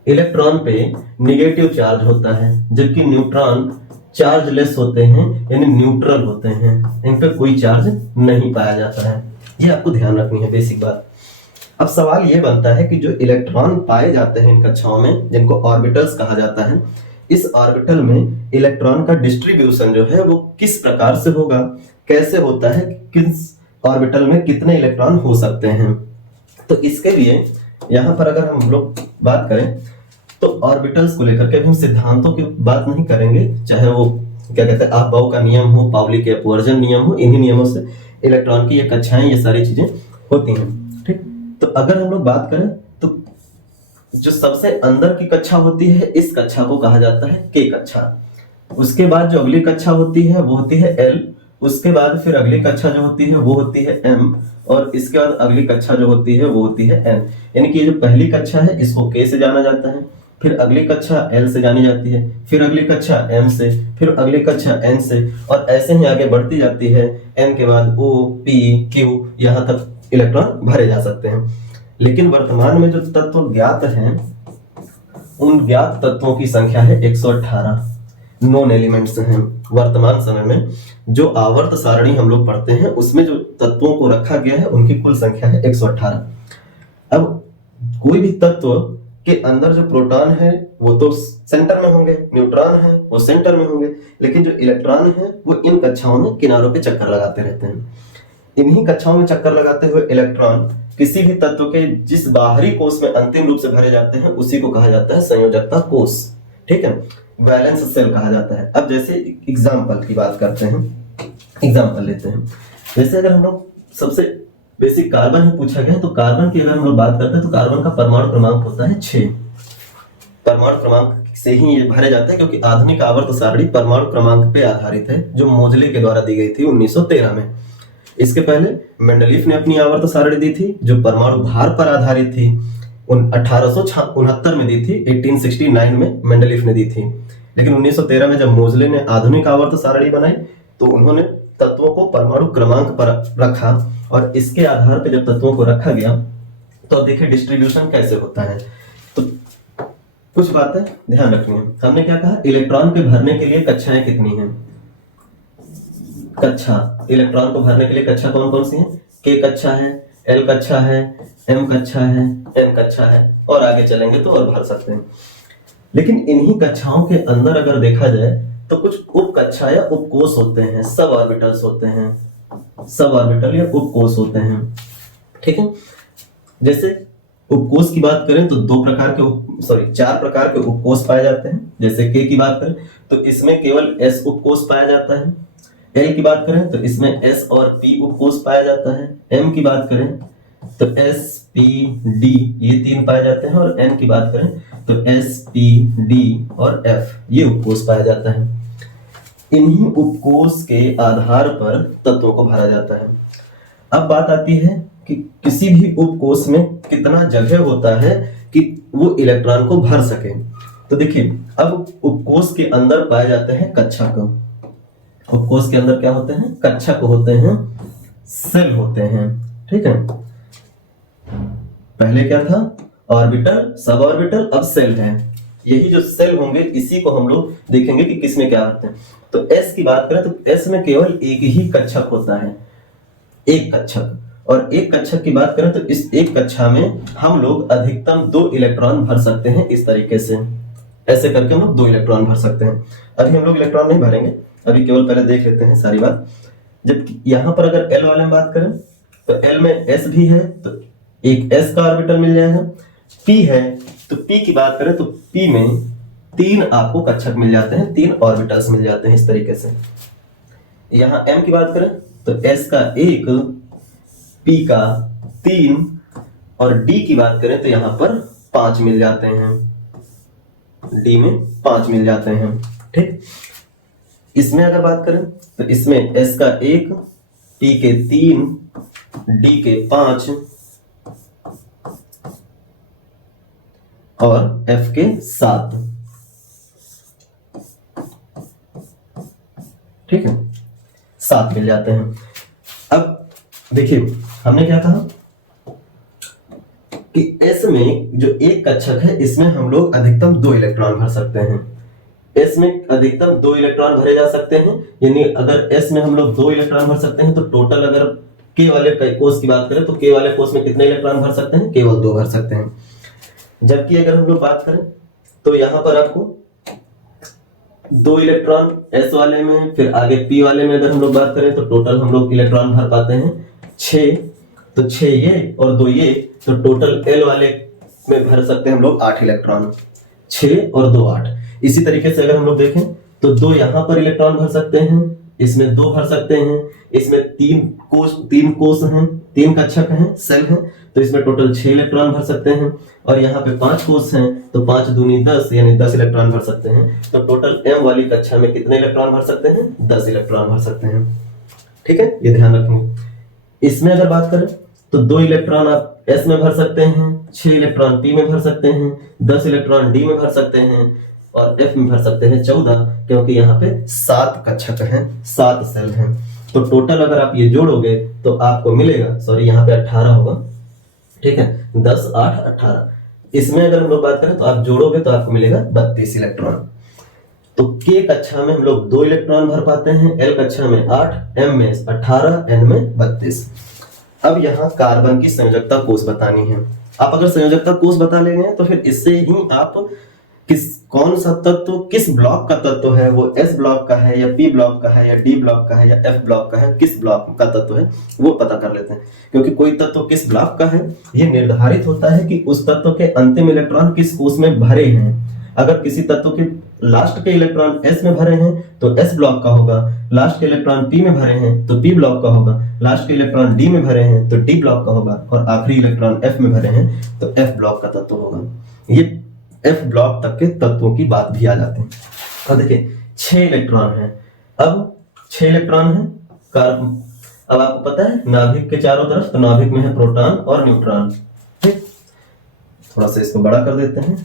इलेक्ट्रॉन पे निगेटिव चार्ज होता है, जबकि न्यूट्रॉन चार्जलेस होते हैं, यानी न्यूट्रल होते हैं, इन पे कोई चार्ज नहीं पाया जाता है। ये आपको ध्यान रखनी है, बेसिक बात। अब सवाल ये बनता है कि जो इलेक्ट्रॉन पाए जाते हैं इन कक्षाओं में, जिनको ऑर्बिटल्स कहा जाता है, इस ऑर्बिटल में इलेक्ट्रॉन का डिस्ट्रीब्यूशन जो है वो किस प्रकार से होगा, कैसे होता है, किस ऑर्बिटल में कितने इलेक्ट्रॉन हो सकते हैं। तो इसके लिए यहाँ पर अगर हम लोग बात करें तो ऑर्बिटल्स को लेकर के हम सिद्धांतों की बात नहीं करेंगे, चाहे वो क्या कहते हैं अफबाउ का नियम हो, पाउली के अपवर्जन नियम हो, इन्हीं नियमों से इलेक्ट्रॉन की ये कक्षाएं, ये सारी चीजें होती हैं। ठीक, तो अगर हम लोग बात करें तो जो सबसे अंदर की कक्षा होती है, इस कक्षा को कहा जाता है के कक्षा। उसके बाद जो अगली कक्षा होती है वो होती है एल, उसके बाद फिर अगली कक्षा जो होती है वो होती है एम, और इसके बाद अगली कक्षा जो होती है वो होती है एन। यानी कि जो पहली कक्षा है इसको के से जाना जाता है, फिर अगली कक्षा एल से जानी जाती है, फिर अगली कक्षा एम से, फिर अगली कक्षा एन से, और ऐसे ही आगे बढ़ती जाती है। एन के बाद ओ, पी, क्यू, यहाँ तक इलेक्ट्रॉन भरे जा सकते हैं। लेकिन वर्तमान में जो तत्व ज्ञात हैं उन ज्ञात तत्वों की संख्या है 118 नॉन एलिमेंट्स हैं वर्तमान समय में। जो आवर्त सारणी हम लोग पढ़ते हैं उसमें जो तत्वों को रखा गया है उनकी कुल संख्या है 118। अब कोई भी तत्व के अंदर जो प्रोटॉन है वो तो सेंटर में होंगे, न्यूट्रॉन है वो सेंटर में होंगे, लेकिन जो इलेक्ट्रॉन है वो इन कक्षाओं में किनारों पे चक्कर लगाते रहते हैं। इन्हीं कक्षाओं में चक्कर लगाते हुए इलेक्ट्रॉन किसी भी तत्व के जिस बाहरी कोष में अंतिम रूप से भरे जाते हैं उसी को कहा जाता है संयोजकता कोष। ठीक है, वैलेंस सेल कहा जाता है। अब जैसे एग्जाम्पल की बात करते हैं, एग्जाम्पल लेते हैं। जैसे अगर हम लोग सबसे बेसिक कार्बन ही पूछा गया तो कार्बन की अगर हम लोग बात करते हैं तो कार्बन का परमाणु क्रमांक होता है 6। परमाणु क्रमांक से ही ये भरे जाते हैं क्योंकि आधुनिक आवर्त सारणी परमाणु क्रमांक पे आधारित है जो मोजले के द्वारा दी गई थी 1913 में। इसके पहले मेंडलीफ ने अपनी आवर्त सारणी दी थी जो परमाणु भार पर आधारित थी, 1869 में दी थी, 1869 में मेंडलीफ ने दी थी। लेकिन 1913 में जब मोजले ने आधुनिक आवर्त सारणी बनाई तो उन्होंने तत्वों को परमाणु क्रमांक पर रखा और इसके आधार पर जब तत्वों को रखा गया तो अब देखिए डिस्ट्रीब्यूशन कैसे होता है। तो कुछ बातें ध्यान रखनी है। हमने क्या कहा, इलेक्ट्रॉन के भरने के लिए कक्षाएं कितनी हैं? कक्षा, इलेक्ट्रॉन को भरने के लिए कक्षा कौन कौन सी है? के कक्षा है, एल कक्षा है, एम कक्षा है, एन कक्षा है और आगे चलेंगे तो और भर सकते हैं। लेकिन इन्हीं कक्षाओं के अंदर अगर देखा जाए तो कुछ उप कक्षा या उपकोष होते हैं, सब ऑर्बिटल्स होते हैं, सब ऑर्बिटल या उपकोष होते हैं। ठीक है, जैसे उपकोष की बात करें तो चार प्रकार के उपकोष पाए जाते हैं। जैसे के की बात करें तो इसमें केवल एस उपकोष पाया जाता है। एल की बात करें तो इसमें एस और पी उपकोष पाया जाता है। एम की बात करें तो एस पी डी ये तीन पाए जाते हैं और एन की बात करें तो एस पी डी और एफ ये उपकोष पाया जाता है। इन्हीं उपकोष के आधार पर तत्वों को भरा जाता है। अब बात आती है कि किसी भी उपकोष में कितना जगह होता है कि वो इलेक्ट्रॉन को भर सके। तो देखिए अब उपकोष के अंदर पाए जाते हैं कक्षक। उपकोष के अंदर क्या होते हैं? कक्षक होते हैं, सेल होते हैं। ठीक है, पहले क्या था? ऑर्बिटल, सब ऑर्बिटल, अब सेल है। यही जो सेल होंगे इसी को हम लोग देखेंगे कि किसमें क्या होते हैं। तो एस की बात करें तो एस में केवल एक ही कक्षक होता है, एक कक्षक। और एक कक्षक की बात करें तो इस एक कक्षा में हम लोग अधिकतम 2 इलेक्ट्रॉन भर सकते हैं। इस तरीके से ऐसे करके हम लोग 2 इलेक्ट्रॉन भर सकते हैं। अभी हम लोग इलेक्ट्रॉन नहीं भरेंगे, अभी केवल पहले देख लेते हैं सारी बात। जब यहाँ पर अगर एल वाले में बात करें तो एल में एस भी है तो एक एस का ऑर्बिटल मिल जाएगा। पी है तो पी की बात करें तो पी में 3 आपको कक्षक मिल जाते हैं, 3 ऑर्बिटल्स मिल जाते हैं इस तरीके से। यहाँ एम की बात करें तो एस का 1, पी का 3 और डी की बात करें तो यहाँ पर 5 मिल जाते हैं, डी में 5 मिल जाते हैं। ठीक, इसमें अगर बात करें तो इसमें एस का 1, पी के 3, डी के 5 और एफ के 7। ठीक है, 7 मिल जाते हैं। अब देखिए हमने क्या कहा कि एस में जो एक कक्षक है इसमें हम लोग अधिकतम 2 इलेक्ट्रॉन भर सकते हैं। एस में अधिकतम 2 इलेक्ट्रॉन भरे जा सकते हैं, यानी अगर एस में हम लोग 2 इलेक्ट्रॉन भर सकते हैं तो टोटल अगर के वाले कोष की बात करें तो के वाले कोष में कितने इलेक्ट्रॉन भर सकते हैं? केवल 2 भर सकते हैं। जबकि अगर हम लोग बात करें तो यहाँ पर आपको 2 इलेक्ट्रॉन एस वाले में, फिर आगे पी वाले में अगर हम लोग बात करें तो टोटल हम लोग इलेक्ट्रॉन भर पाते हैं 6। तो 6 ये और 2 ये, तो टोटल एल वाले में भर सकते हैं हम लोग 8 इलेक्ट्रॉन। 6 और 2 8। इसी तरीके से अगर हम लोग देखें तो 2 यहाँ पर इलेक्ट्रॉन भर सकते हैं, इसमें 2 भर सकते हैं, इसमें 3 कोष हैं, 3 कक्षक हैं, सेल हैं, तो इसमें टोटल 6 इलेक्ट्रॉन भर सकते हैं। और यहाँ पे 5 कोष हैं तो 5 दूनी 10 यानी 10 इलेक्ट्रॉन भर सकते हैं। तो टोटल एम वाली कक्षा में कितने इलेक्ट्रॉन भर सकते हैं? 10 इलेक्ट्रॉन भर सकते हैं। ठीक है, ये ध्यान रखेंगे। इसमें अगर बात करें तो 2 इलेक्ट्रॉन आप एस में भर सकते हैं, 6 इलेक्ट्रॉन पी में भर सकते हैं, 10 इलेक्ट्रॉन डी में भर सकते हैं और एफ में भर सकते हैं 14, क्योंकि यहाँ पे 7 कक्षक हैं, 7 सेल हैं। तो टोटल अगर आप ये जोड़ोगे तो आपको मिलेगा, सॉरी यहाँ पे 18 होगा। ठीक है, 10 8 18। इसमें अगर हम लोग बात करें तो आप जोड़ोगे तो आपको मिलेगा 32 इलेक्ट्रॉन। तो K कक्षा में हम लोग 2 इलेक्ट्रॉन भर पाते हैं, L कक्षा में 8, M में 18, N में 32। अब यहाँ कार्बन की संयोजकता कोष बतानी है। आप अगर संयोजकता कोष बता लेंगे तो फिर इससे ही आप कौन सा तत्व किस ब्लॉक का तत्व है, वो S ब्लॉक का है या P ब्लॉक का है या D ब्लॉक का है या F ब्लॉक का है, किस ब्लॉक का तत्व है वो पता कर लेते हैं। क्योंकि कोई तत्व किस ब्लॉक का है ये निर्धारित होता है कि उस तत्व के अंतिम इलेक्ट्रॉन किस कोष में भरे हैं। अगर किसी तत्व के लास्ट के इलेक्ट्रॉन S में भरे हैं तो S ब्लॉक का होगा, लास्ट के इलेक्ट्रॉन P में भरे हैं तो P ब्लॉक का होगा, लास्ट के इलेक्ट्रॉन D में भरे हैं तो D ब्लॉक का होगा, और आखिरी इलेक्ट्रॉन F में भरे हैं तो F ब्लॉक का तत्व होगा। ये F ब्लॉक तक के तत्वों की बात भी आ जाती है। अब देखिए 6 इलेक्ट्रॉन है, अब 6 इलेक्ट्रॉन है कार्बन। अब आपको पता है नाभिक के चारों तरफ, तो नाभिक में है प्रोटॉन और न्यूट्रॉन। ठीक, थोड़ा सा इसको बड़ा कर देते हैं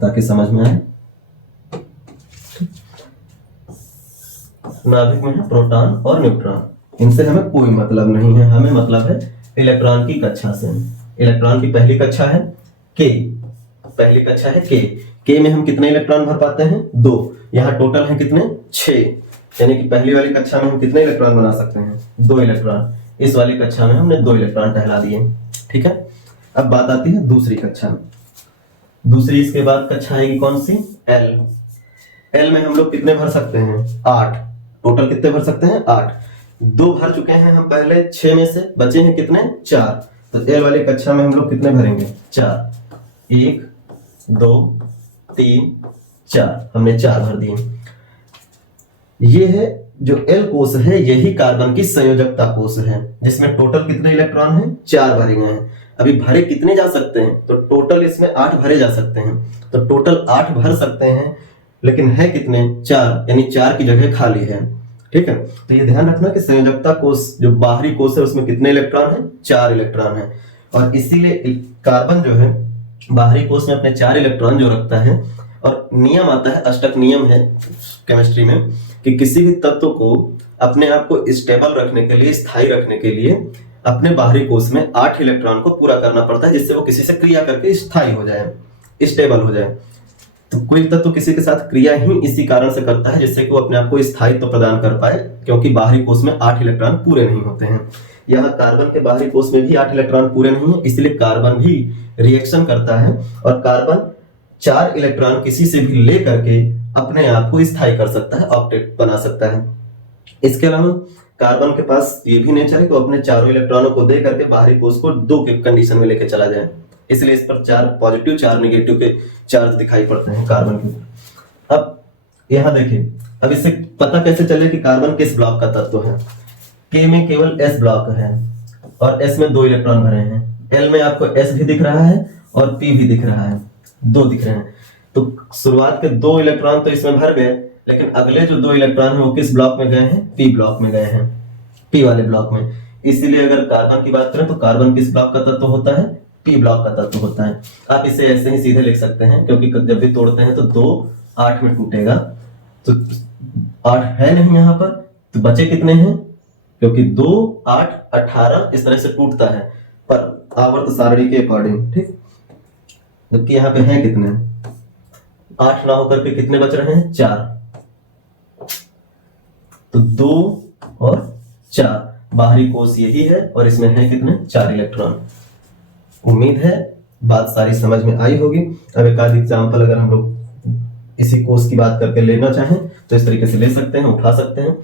ताकि समझ में आए। नाभिक में है प्रोटॉन और न्यूट्रॉन, इनसे हमें कोई मतलब नहीं है, हमें मतलब है इलेक्ट्रॉन की कक्षा से। इलेक्ट्रॉन की पहली कक्षा है K, पहली कक्षा है K में हम कितने इलेक्ट्रॉन भर पाते हैं 2। यहाँ टोटल है कितने 6, यानी कि पहली वाली कक्षा में हम कितने इलेक्ट्रॉन बना सकते हैं 2 इलेक्ट्रॉन। इस वाली कक्षा में हमने 2 इलेक्ट्रॉन टहला दिए। ठीक है, अब बात आती है दूसरी कक्षा में। दूसरी इसके बाद कक्षा आएगी कौन सी L में हम लोग कितने भर सकते हैं 8। टोटल कितने भर सकते हैं 8। 2 भर चुके हैं हम पहले 6 में से, बचे हैं कितने 4। तो L वाली कक्षा में हम लोग कितने भरेंगे 4। 1 2 3 4, हमने 4 भर दिए। ये है जो L कोष है, यही कार्बन की संयोजकता कोष है, जिसमें टोटल कितने इलेक्ट्रॉन हैं 4 भरे गए हैं। अभी भरे कितने जा सकते हैं, तो टोटल इसमें 8 भरे जा सकते हैं, तो टोटल 8 भर सकते हैं, लेकिन है कितने 4, यानी 4 की जगह खाली है। ठीक है, तो ये ध्यान रखना कि संयोजकता कोष जो बाहरी कोष है उसमें कितने इलेक्ट्रॉन है 4 इलेक्ट्रॉन है, और इसीलिए कार्बन जो है बाहरी कोष में अपने 4 इलेक्ट्रॉन जो रखता है। और नियम आता है, अष्टक नियम है केमिस्ट्री में, कि किसी भी तत्व को अपने आप को स्टेबल रखने के लिए, स्थायी रखने के लिए अपने बाहरी कोष में 8 इलेक्ट्रॉन को पूरा करना पड़ता है, जिससे वो किसी से क्रिया करके स्थायी हो जाए, स्टेबल हो जाए। तो कोई तत्व किसी के साथ क्रिया ही इसी कारण से करता है, जिससे कि वो अपने आप को स्थायित्व प्रदान कर पाए, क्योंकि बाहरी कोष में 8 इलेक्ट्रॉन पूरे नहीं होते हैं। यहाँ कार्बन के बाहरी कोष में भी 8 इलेक्ट्रॉन पूरे नहीं है, इसलिए कार्बन भी रिएक्शन करता है और कार्बन 4 इलेक्ट्रॉन किसी से भी ले करके अपने आप को स्थायी कर सकता है, ऑक्टेट बना सकता है। इसके अलावा कार्बन के पास ये भी नेचर है कि वो अपने चारों इलेक्ट्रॉनों को दे करके बाहरी कोष को 2 के कंडीशन में लेके चला जाए, इसलिए इस पर 4 पॉजिटिव 4 नेगेटिव के चार्ज दिखाई पड़ते हैं कार्बन के ऊपर। अब यहाँ देखिए, अब इससे पता कैसे चले कि कार्बन किस ब्लॉक का तत्व है। K में केवल S ब्लॉक है और S में 2 इलेक्ट्रॉन भरे हैं। L में आपको S भी दिख रहा है और P भी दिख रहा है, 2 दिख रहे हैं। तो शुरुआत के 2 इलेक्ट्रॉन तो इसमें भर गए, लेकिन अगले जो 2 इलेक्ट्रॉन हैं वो किस ब्लॉक में गए हैं P ब्लॉक में गए हैं, P वाले ब्लॉक में। इसीलिए अगर कार्बन की बात करें तो कार्बन किस ब्लॉक का तत्व होता है P ब्लॉक का तत्व होता है। आप इसे ऐसे ही सीधे लिख सकते हैं, क्योंकि जब भी तोड़ते हैं तो 2 8 में टूटेगा, तो 8 है नहीं यहाँ पर, तो बचे कितने हैं, क्योंकि 2 8 18 इस तरह से टूटता है पर आवर्त सारणी के अकॉर्डिंग। ठीक, जबकि यहाँ पे हैं कितने 8 ना होकर के कितने बच रहे हैं 4, तो 2 और 4 बाहरी कोष यही है और इसमें है कितने 4 इलेक्ट्रॉन। उम्मीद है बात सारी समझ में आई होगी। अब एक आध एग्जाम्पल अगर हम लोग इसी कोष की बात करके लेना चाहें तो इस तरीके से ले सकते हैं, उठा सकते हैं।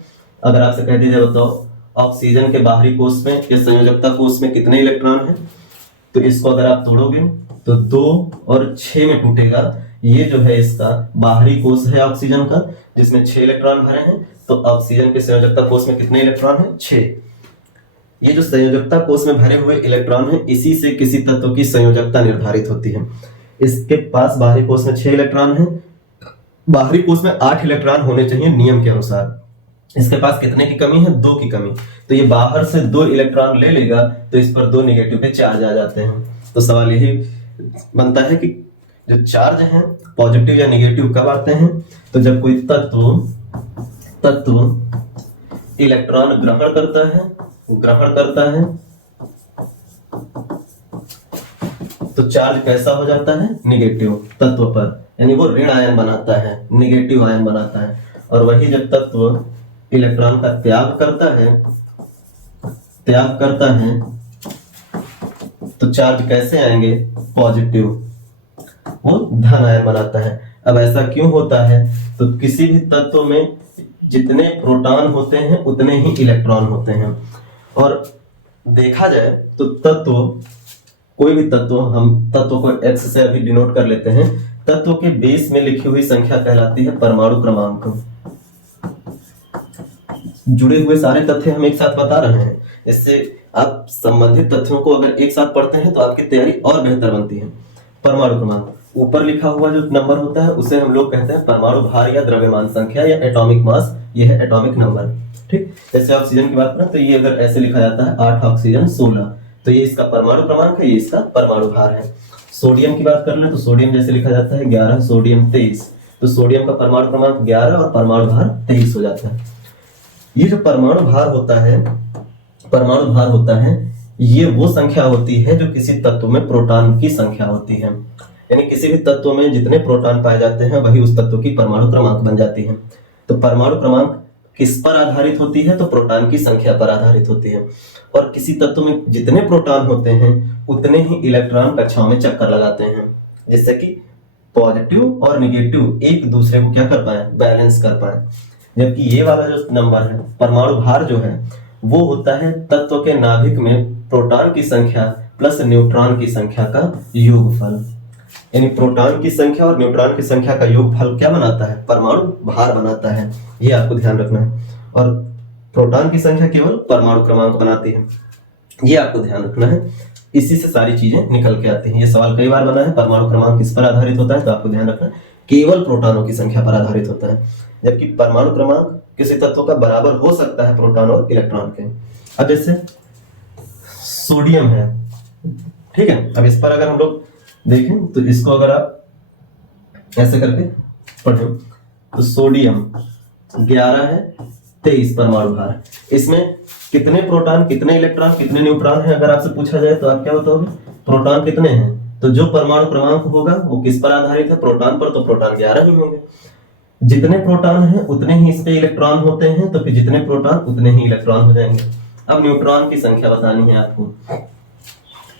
अगर आपसे कह दीजिए बताओ ऑक्सीजन के बाहरी कोष में या संयोजकता कोष में कितने इलेक्ट्रॉन हैं, तो इसको अगर आप तोड़ोगे तो 2 और 6 में टूटेगा। ये जो है इसका बाहरी कोष है ऑक्सीजन का, जिसमें 6 इलेक्ट्रॉन भरे हैं। तो ऑक्सीजन के संयोजकता कोष में कितने इलेक्ट्रॉन हैं 6। ये जो संयोजकता कोष में भरे हुए इलेक्ट्रॉन हैं, इसी से किसी तत्व की संयोजकता निर्धारित होती है। इसके पास बाहरी कोष में 6 इलेक्ट्रॉन हैं, बाहरी कोष में 8 इलेक्ट्रॉन होने चाहिए नियम के अनुसार। इसके पास कितने की कमी है 2 की कमी, तो ये बाहर से 2 इलेक्ट्रॉन ले लेगा, तो इस पर 2 नेगेटिव के चार्ज आ जाते हैं। तो सवाल यही बनता है कि जो चार्ज हैं पॉजिटिव या नेगेटिव कब आते हैं, तो जब कोई तत्व इलेक्ट्रॉन ग्रहण करता है तो चार्ज कैसा हो जाता है, निगेटिव तत्व पर, यानी वो ऋण आयन बनाता है, निगेटिव आयन बनाता है। और वही जब तत्व इलेक्ट्रॉन का त्याग करता है तो चार्ज कैसे आएंगे, पॉजिटिव, वो धन आयन बनाता है। अब ऐसा क्यों होता है, तो किसी भी तत्व में जितने प्रोटॉन होते हैं उतने ही इलेक्ट्रॉन होते हैं। और देखा जाए तो कोई भी तत्व, हम तत्व को x से अभी डिनोट कर लेते हैं, तत्व के बेस में लिखी हुई संख्या कहलाती है परमाणु क्रमांक। जुड़े हुए सारे तथ्य हम एक साथ बता रहे हैं, इससे आप संबंधित तथ्यों को अगर एक साथ पढ़ते हैं तो आपकी तैयारी और बेहतर बनती है। परमाणु क्रमांक, ऊपर लिखा हुआ जो नंबर होता है उसे हम लोग कहते हैं परमाणु भार या द्रव्यमान संख्या या एटॉमिक मास, ये है एटॉमिक नंबर। ठीक, जैसे ऑक्सीजन की बात करें तो ये अगर ऐसे लिखा जाता है 8 ऑक्सीजन 16, तो ये इसका परमाणु क्रमांक है, ये इसका परमाणु भार है। सोडियम की बात कर लें तो सोडियम जैसे लिखा जाता है 11, सोडियम 23, तो सोडियम का परमाणु क्रमांक 11 और परमाणु भार 23 हो जाता है। ये जो परमाणु भार होता है ये वो संख्या होती है जो किसी तत्व में प्रोटॉन की संख्या होती है, यानी किसी भी तत्व में जितने प्रोटॉन पाए जाते हैं वही उस तत्व की परमाणु क्रमांक बन जाती है। तो परमाणु क्रमांक किस पर आधारित होती है, तो प्रोटॉन की संख्या पर आधारित होती है। और किसी तत्व में जितने प्रोटॉन होते हैं उतने ही इलेक्ट्रॉन कक्षाओं में चक्कर लगाते हैं, जिससे कि पॉजिटिव और निगेटिव एक दूसरे को क्या कर पाए, बैलेंस कर पाए। जबकि ये वाला जो नंबर है, परमाणु भार जो है, वो होता है तत्व के नाभिक में प्रोटॉन की संख्या प्लस न्यूट्रॉन की संख्या का योगफल, यानी प्रोटॉन की संख्या और न्यूट्रॉन की संख्या का योगफल क्या बनाता है, परमाणु भार बनाता है। ये आपको ध्यान रखना है। और प्रोटॉन की संख्या केवल परमाणु क्रमांक बनाती है, ये आपको ध्यान रखना है। इसी से सारी चीजें निकल के आती हैं। ये सवाल कई बार बना है, परमाणु क्रमांक किस पर आधारित होता है, तो आपको ध्यान रखना है केवल प्रोटॉनों की संख्या पर आधारित होता है, जबकि परमाणु क्रमांक किसी तत्व का बराबर हो सकता है प्रोटॉन और इलेक्ट्रॉन के। अब जैसे सोडियम है, ठीक है, अब इस पर अगर हम लोग देखें तो इसको अगर आप ऐसे करके पढ़ें तो सोडियम 11 है, 23 परमाणु भार। इसमें कितने प्रोटॉन, कितने इलेक्ट्रॉन, कितने न्यूट्रॉन हैं अगर आपसे पूछा जाए तो आप क्या बताओगे, प्रोटॉन कितने हैं। तो जो परमाणु क्रमांक होगा वो किस पर आधारित है, प्रोटॉन पर, तो प्रोटॉन 11 ही होंगे। जितने प्रोटॉन हैं उतने ही इस पे इलेक्ट्रॉन होते हैं, तो फिर जितने प्रोटॉन उतने ही इलेक्ट्रॉन हो जाएंगे। अब न्यूट्रॉन की संख्या बतानी है आपको,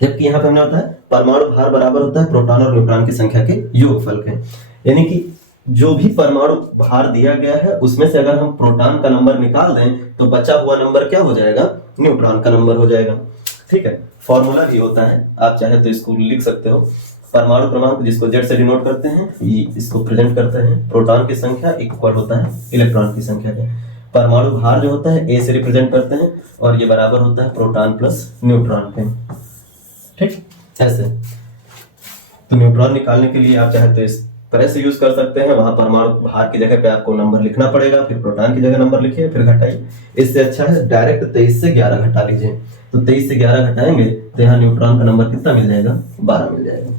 जबकि यहाँ पे हमने होता है परमाणु भार बराबर होता है प्रोटॉन और न्यूट्रॉन की संख्या के योगफल के, यानी कि जो भी परमाणु भार दिया गया है उसमें से अगर हम प्रोटॉन का नंबर निकाल दें तो बचा हुआ नंबर क्या हो जाएगा, न्यूट्रॉन का नंबर हो जाएगा। ठीक है, फॉर्मूला भी होता है, आप चाहे तो इसको लिख सकते हो। परमाणु क्रमांक जिसको जेड से डिनोट करते हैं, इसको प्रेजेंट करते हैं, प्रोटॉन की संख्या इक्वल होता है इलेक्ट्रॉन की संख्या के। परमाणु भार जो होता है ए से रिप्रेजेंट करते हैं और ये बराबर होता है प्रोटॉन प्लस न्यूट्रॉन के। ठीक, ऐसे तो न्यूट्रॉन निकालने के लिए आप चाहे तो इस तरह से यूज कर सकते हैं, वहां परमाणु भार की जगह पे आपको नंबर लिखना पड़ेगा, फिर प्रोटॉन की जगह नंबर लिखिए, फिर घटाइए। इससे अच्छा है डायरेक्ट 23 से 11 घटा लीजिए, तो 23 से 11 घटाएंगे तो यहाँ न्यूट्रॉन का नंबर कितना मिल जाएगा, 12 मिल जाएगा।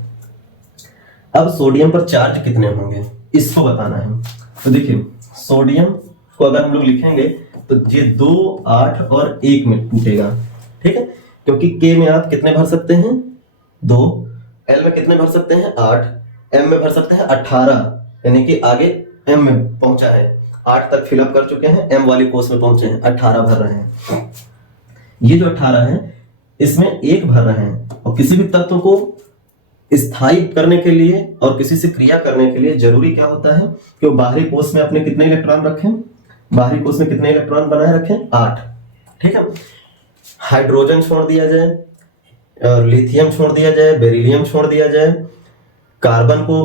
अब सोडियम पर चार्ज कितने होंगे इसको बताना है। तो देखिए सोडियम को अगर हम लोग लिखेंगे तो ये 2, 8 और 1 में टूटेगा। ठीक है, क्योंकि के में आप कितने भर सकते हैं, 2, एल में कितने भर सकते हैं, 8, एम में भर सकते हैं 18, यानी कि आगे एम में पहुंचा है, 8 तक फिलअप कर चुके हैं, एम वाली कोर्स में पहुंचे हैं, 18 भर रहे हैं। ये जो 18 है इसमें 1 भर रहे हैं। और किसी भी तत्व को स्थायी करने के लिए और किसी से क्रिया करने के लिए जरूरी क्या होता है कि वो बाहरी कोष में अपने कितने इलेक्ट्रॉन रखें, बाहरी कोष में कितने इलेक्ट्रॉन बनाए रखें, 8। ठीक है, हाइड्रोजन छोड़ दिया जाए और लिथियम छोड़ दिया जाए, बेरिलियम छोड़ दिया जाए, कार्बन को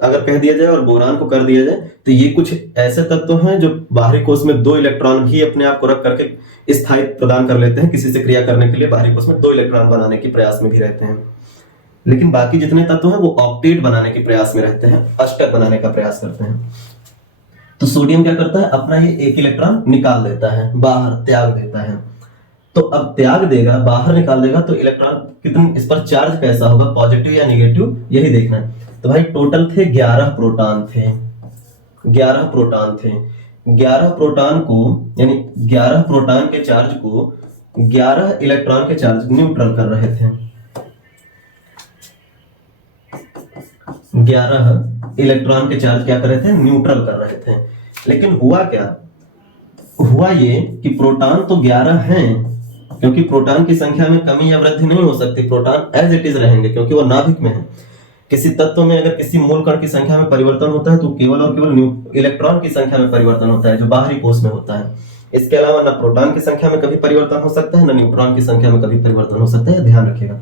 अगर कह दिया जाए और बोरान को कर दिया जाए, तो ये कुछ ऐसे तत्व हैं जो बाहरी कोष में 2 इलेक्ट्रॉन भी अपने आप को रख करके स्थायित्व प्रदान कर लेते हैं, किसी से क्रिया करने के लिए बाहरी कोष में 2 इलेक्ट्रॉन बनाने के प्रयास में भी रहते हैं। लेकिन बाकी जितने तत्व हैं वो ऑक्टेट बनाने के प्रयास में रहते हैं, अष्टक बनाने का प्रयास करते हैं। तो सोडियम क्या करता है, अपना ये 1 इलेक्ट्रॉन निकाल देता है, बाहर त्याग देता है। तो अब त्याग देगा, बाहर निकाल देगा, तो इलेक्ट्रॉन कितने, इस पर चार्ज कैसा होगा, पॉजिटिव या नेगेटिव, यही देखना है। तो भाई टोटल थे 11 प्रोटॉन थे, 11 प्रोटॉन थे। 11 प्रोटॉन को, यानी 11 प्रोटॉन के चार्ज को 11 इलेक्ट्रॉन के चार्ज न्यूट्रल कर रहे थे। 11 इलेक्ट्रॉन के चार्ज क्या कर रहे थे, न्यूट्रल कर रहे थे। लेकिन हुआ क्या, हुआ ये कि प्रोटॉन तो 11 हैं, क्योंकि प्रोटॉन की संख्या में कमी या वृद्धि नहीं हो सकती, प्रोटॉन एज इट इज रहेंगे क्योंकि वो नाभिक में है। किसी तत्व में अगर किसी मूल कण की संख्या में परिवर्तन होता है तो केवल और केवल इलेक्ट्रॉन की संख्या में परिवर्तन होता है, जो बाहरी कोश में होता है। इसके अलावा ना प्रोटॉन की संख्या में कभी परिवर्तन हो सकता है, ना न्यूट्रॉन की संख्या में कभी परिवर्तन हो सकता है, ध्यान रखिएगा।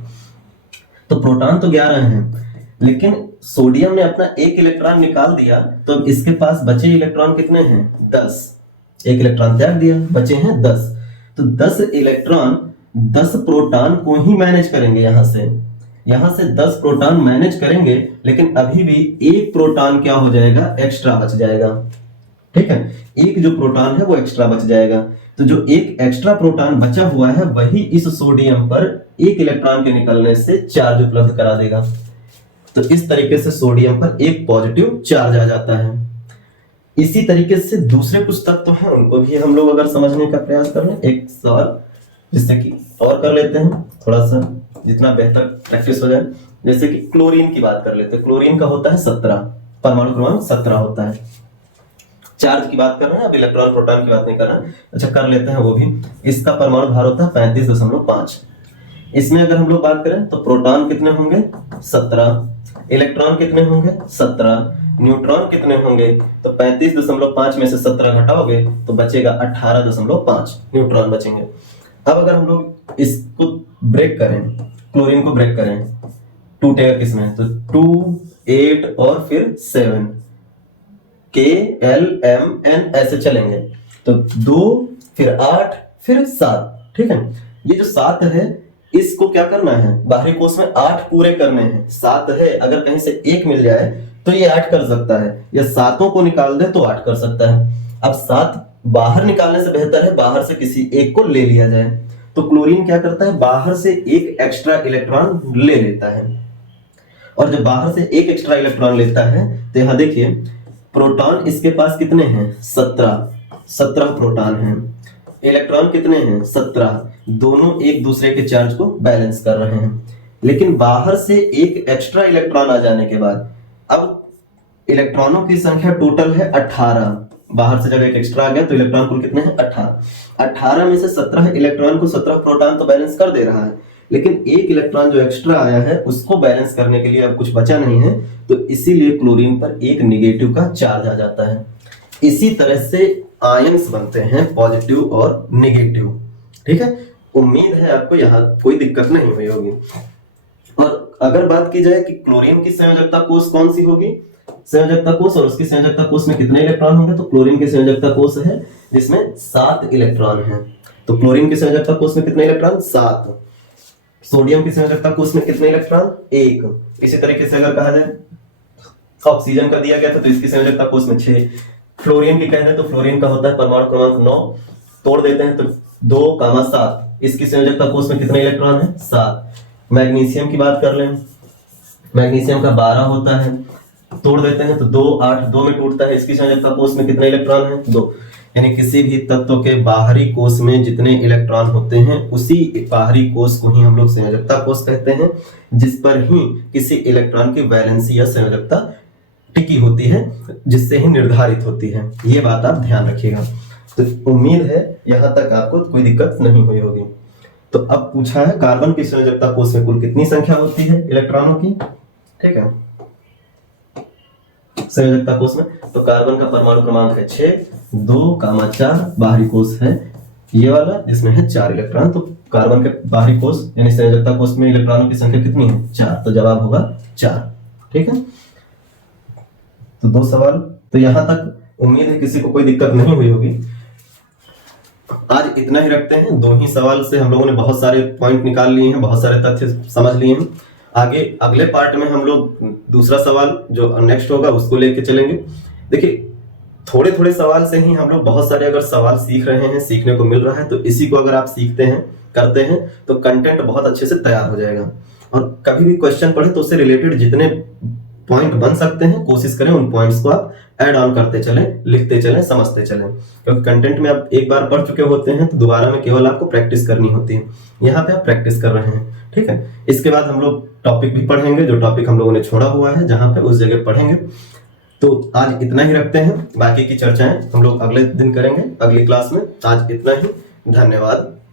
तो प्रोटॉन तो 11 हैं, लेकिन सोडियम ने अपना एक इलेक्ट्रॉन निकाल दिया, तो अब इसके पास बचे इलेक्ट्रॉन कितने हैं, 10। एक इलेक्ट्रॉन त्याग दिया, बचे हैं 10। तो 10 इलेक्ट्रॉन 10 प्रोटॉन को ही मैनेज करेंगे। यहां से 10 प्रोटॉन मैनेज करेंगे, लेकिन अभी भी एक प्रोटॉन क्या हो जाएगा, एक्स्ट्रा बच जाएगा। ठीक है, एक जो प्रोटॉन है वो एक्स्ट्रा बच जाएगा। तो जो एक एक्स्ट्रा प्रोटॉन बचा हुआ है वही इस सोडियम पर एक इलेक्ट्रॉन के निकलने से चार्ज उपलब्ध करा देगा। तो इस तरीके से सोडियम पर एक पॉजिटिव चार्ज आ जाता है। इसी तरीके से दूसरे कुछ तत्व हैं, उनको भी हम लोग अगर समझने का प्रयास कर लें, एक सवाल जिससे कि और कर लेते हैं, थोड़ा सा जितना बेहतर प्रैक्टिस हो जाए। जैसे कि क्लोरीन की बात कर लेते हैं। क्लोरीन का होता है 17, परमाणु क्रमांक 17 होता है। चार्ज की बात कर रहे हैं, अब इलेक्ट्रॉन प्रोटॉन की बात नहीं कर रहे हैं। अच्छा, कर लेते हैं वो भी। इसका परमाणु भार होता है 35.5। इसमें अगर हम लोग बात करें तो प्रोटॉन कितने होंगे, 17, इलेक्ट्रॉन कितने होंगे, 17, न्यूट्रॉन कितने होंगे, तो 35.5 में से 17 घटाओगे तो बचेगा 18.5 न्यूट्रॉन बचेंगे। अब अगर हम लोग इसको ब्रेक करें, क्लोरीन को ब्रेक करें, टूटेगा किसमें, तो 2, 8 और फिर 7, K, L, M, N ऐसे चलेंगे। तो 2 फिर 8 फिर 7। ठीक है, ये जो 7 है इसको क्या करना है, बाहरी कोश में 8 पूरे करने हैं। 7 है, अगर कहीं से 1 मिल जाए तो ये 8 कर सकता है, या 7 को निकाल दे तो 8 कर सकता है। अब 7 बाहर निकालने से बेहतर है बाहर से किसी एक को ले लिया जाए। तो क्लोरीन क्या करता है, बाहर से एक एक्स्ट्रा इलेक्ट्रॉन ले लेता है। और जब बाहर से एक एक्स्ट्रा इलेक्ट्रॉन लेता है तो यहां देखिए प्रोटॉन इसके पास कितने हैं, 17 प्रोटॉन हैं। इलेक्ट्रॉन कितने हैं, 17। दोनों एक दूसरे के चार्ज को बैलेंस कर रहे हैं। लेकिन बाहर से एक एक्स्ट्रा इलेक्ट्रॉन आ जाने के बाद अब इलेक्ट्रॉनों की संख्या टोटल है 18। बाहर से जब एक एक्स्ट्रा आ गया तो इलेक्ट्रॉन कुल कितने हैं, 18। 18 में से 17 इलेक्ट्रॉन को 17 प्रोटॉन तो बैलेंस कर दे रहा है, लेकिन एक इलेक्ट्रॉन जो एक्स्ट्रा आया है उसको बैलेंस करने के लिए अब कुछ बचा नहीं है, तो इसीलिए क्लोरीन पर एक निगेटिव का चार्ज आ जाता है। इसी तरह से आयंस बनते हैं, पॉजिटिव और नेगेटिव। ठीक है, उम्मीद है आपको यहाँ कोई दिक्कत नहीं हुई होगी। और अगर बात की जाए कि क्लोरीन की संयोजकता कोष कौन सी होगी, संयोजकता कोष और उसकी संयोजकता कोष में कितने इलेक्ट्रॉन होंगे, तो क्लोरीन की संयोजकता कोष है जिसमें 7 इलेक्ट्रॉन हैं। तो क्लोरीन की संयोजकता कोष में कितने इलेक्ट्रॉन, 7। सोडियम की संयोजकता कोष में कितने इलेक्ट्रॉन, 1। इसी तरीके से अगर कहा जाए ऑक्सीजन का दिया गया था तो इसकी संयोजकता कोष में 6। फ्लोरीन की कह दें तो फ्लोरीन का होता है परमाणु क्रमांक 9, तोड़ देते हैं तो 2, 7। इसकी संयोजकता कोष में कितने इलेक्ट्रॉन है, 7। मैग्नीशियम की बात कर लें, मैग्नीशियम का 12 होता है, तोड़ देते हैं तो 2, 8, 2 में टूटता है। इसकी संयोजकता कोष में कितने इलेक्ट्रॉन है, 2। यानी किसी भी तत्व के बाहरी कोष में जितने इलेक्ट्रॉन होते हैं उसी बाहरी कोष को ही हम लोग संयोजकता कोष कहते हैं, जिस पर ही किसी इलेक्ट्रॉन की वैलेंसी या संयोजकता टिकी होती है, जिससे ही निर्धारित होती है। ये बात आप ध्यान रखिएगा। तो उम्मीद है यहां तक आपको कोई दिक्कत नहीं हुई होगी। तो अब पूछा है कार्बन की संयोजकता कोष में कुल कितनी संख्या होती है इलेक्ट्रॉनों की। ठीक है, संयोजकता कोष में तो कार्बन का परमाणु क्रमांक है 6, 2, 4 बाहरी कोष है ये वाला जिसमें है 4 इलेक्ट्रॉन। तो कार्बन के बाहरी कोष यानी संयोजकता कोष में इलेक्ट्रॉनों की संख्या कितनी है, 4। तो जवाब होगा 4। ठीक है, तो 2 सवाल। तो यहां तक उम्मीद है किसी को कोई दिक्कत नहीं हुई होगी। आज इतना ही रखते हैं। 2 ही सवाल से हम लोगों ने बहुत सारे पॉइंट निकाल लिए हैं, बहुत सारे तथ्य समझ लिए हैं। आगे अगले पार्ट में हम लोग दूसरा सवाल जो नेक्स्ट होगा उसको लेके चलेंगे। देखिए थोड़े थोड़े सवाल से ही हम लोग बहुत सारे अगर सवाल सीख रहे हैं, सीखने को मिल रहा है, तो इसी को अगर आप सीखते हैं, करते हैं तो कंटेंट बहुत अच्छे से तैयार हो जाएगा। और कभी भी क्वेश्चन पढ़े तो उससे रिलेटेड जितने पॉइंट बन सकते हैं कोशिश करें उन पॉइंट्स को आप ऐड ऑन करते चलें, लिखते चलें, समझते चलें। क्योंकि कंटेंट में आप एक बार पढ़ चुके होते हैं तो दोबारा में केवल आपको प्रैक्टिस करनी होती है। यहाँ पे आप प्रैक्टिस कर रहे हैं। ठीक है, इसके बाद हम लोग टॉपिक भी पढ़ेंगे, जो टॉपिक हम लोगों ने छोड़ा हुआ है जहां पे उस जगह पढ़ेंगे। तो आज इतना ही रखते हैं, बाकी की चर्चाएं हम लोग अगले दिन करेंगे, अगली क्लास में। आज इतना ही, धन्यवाद।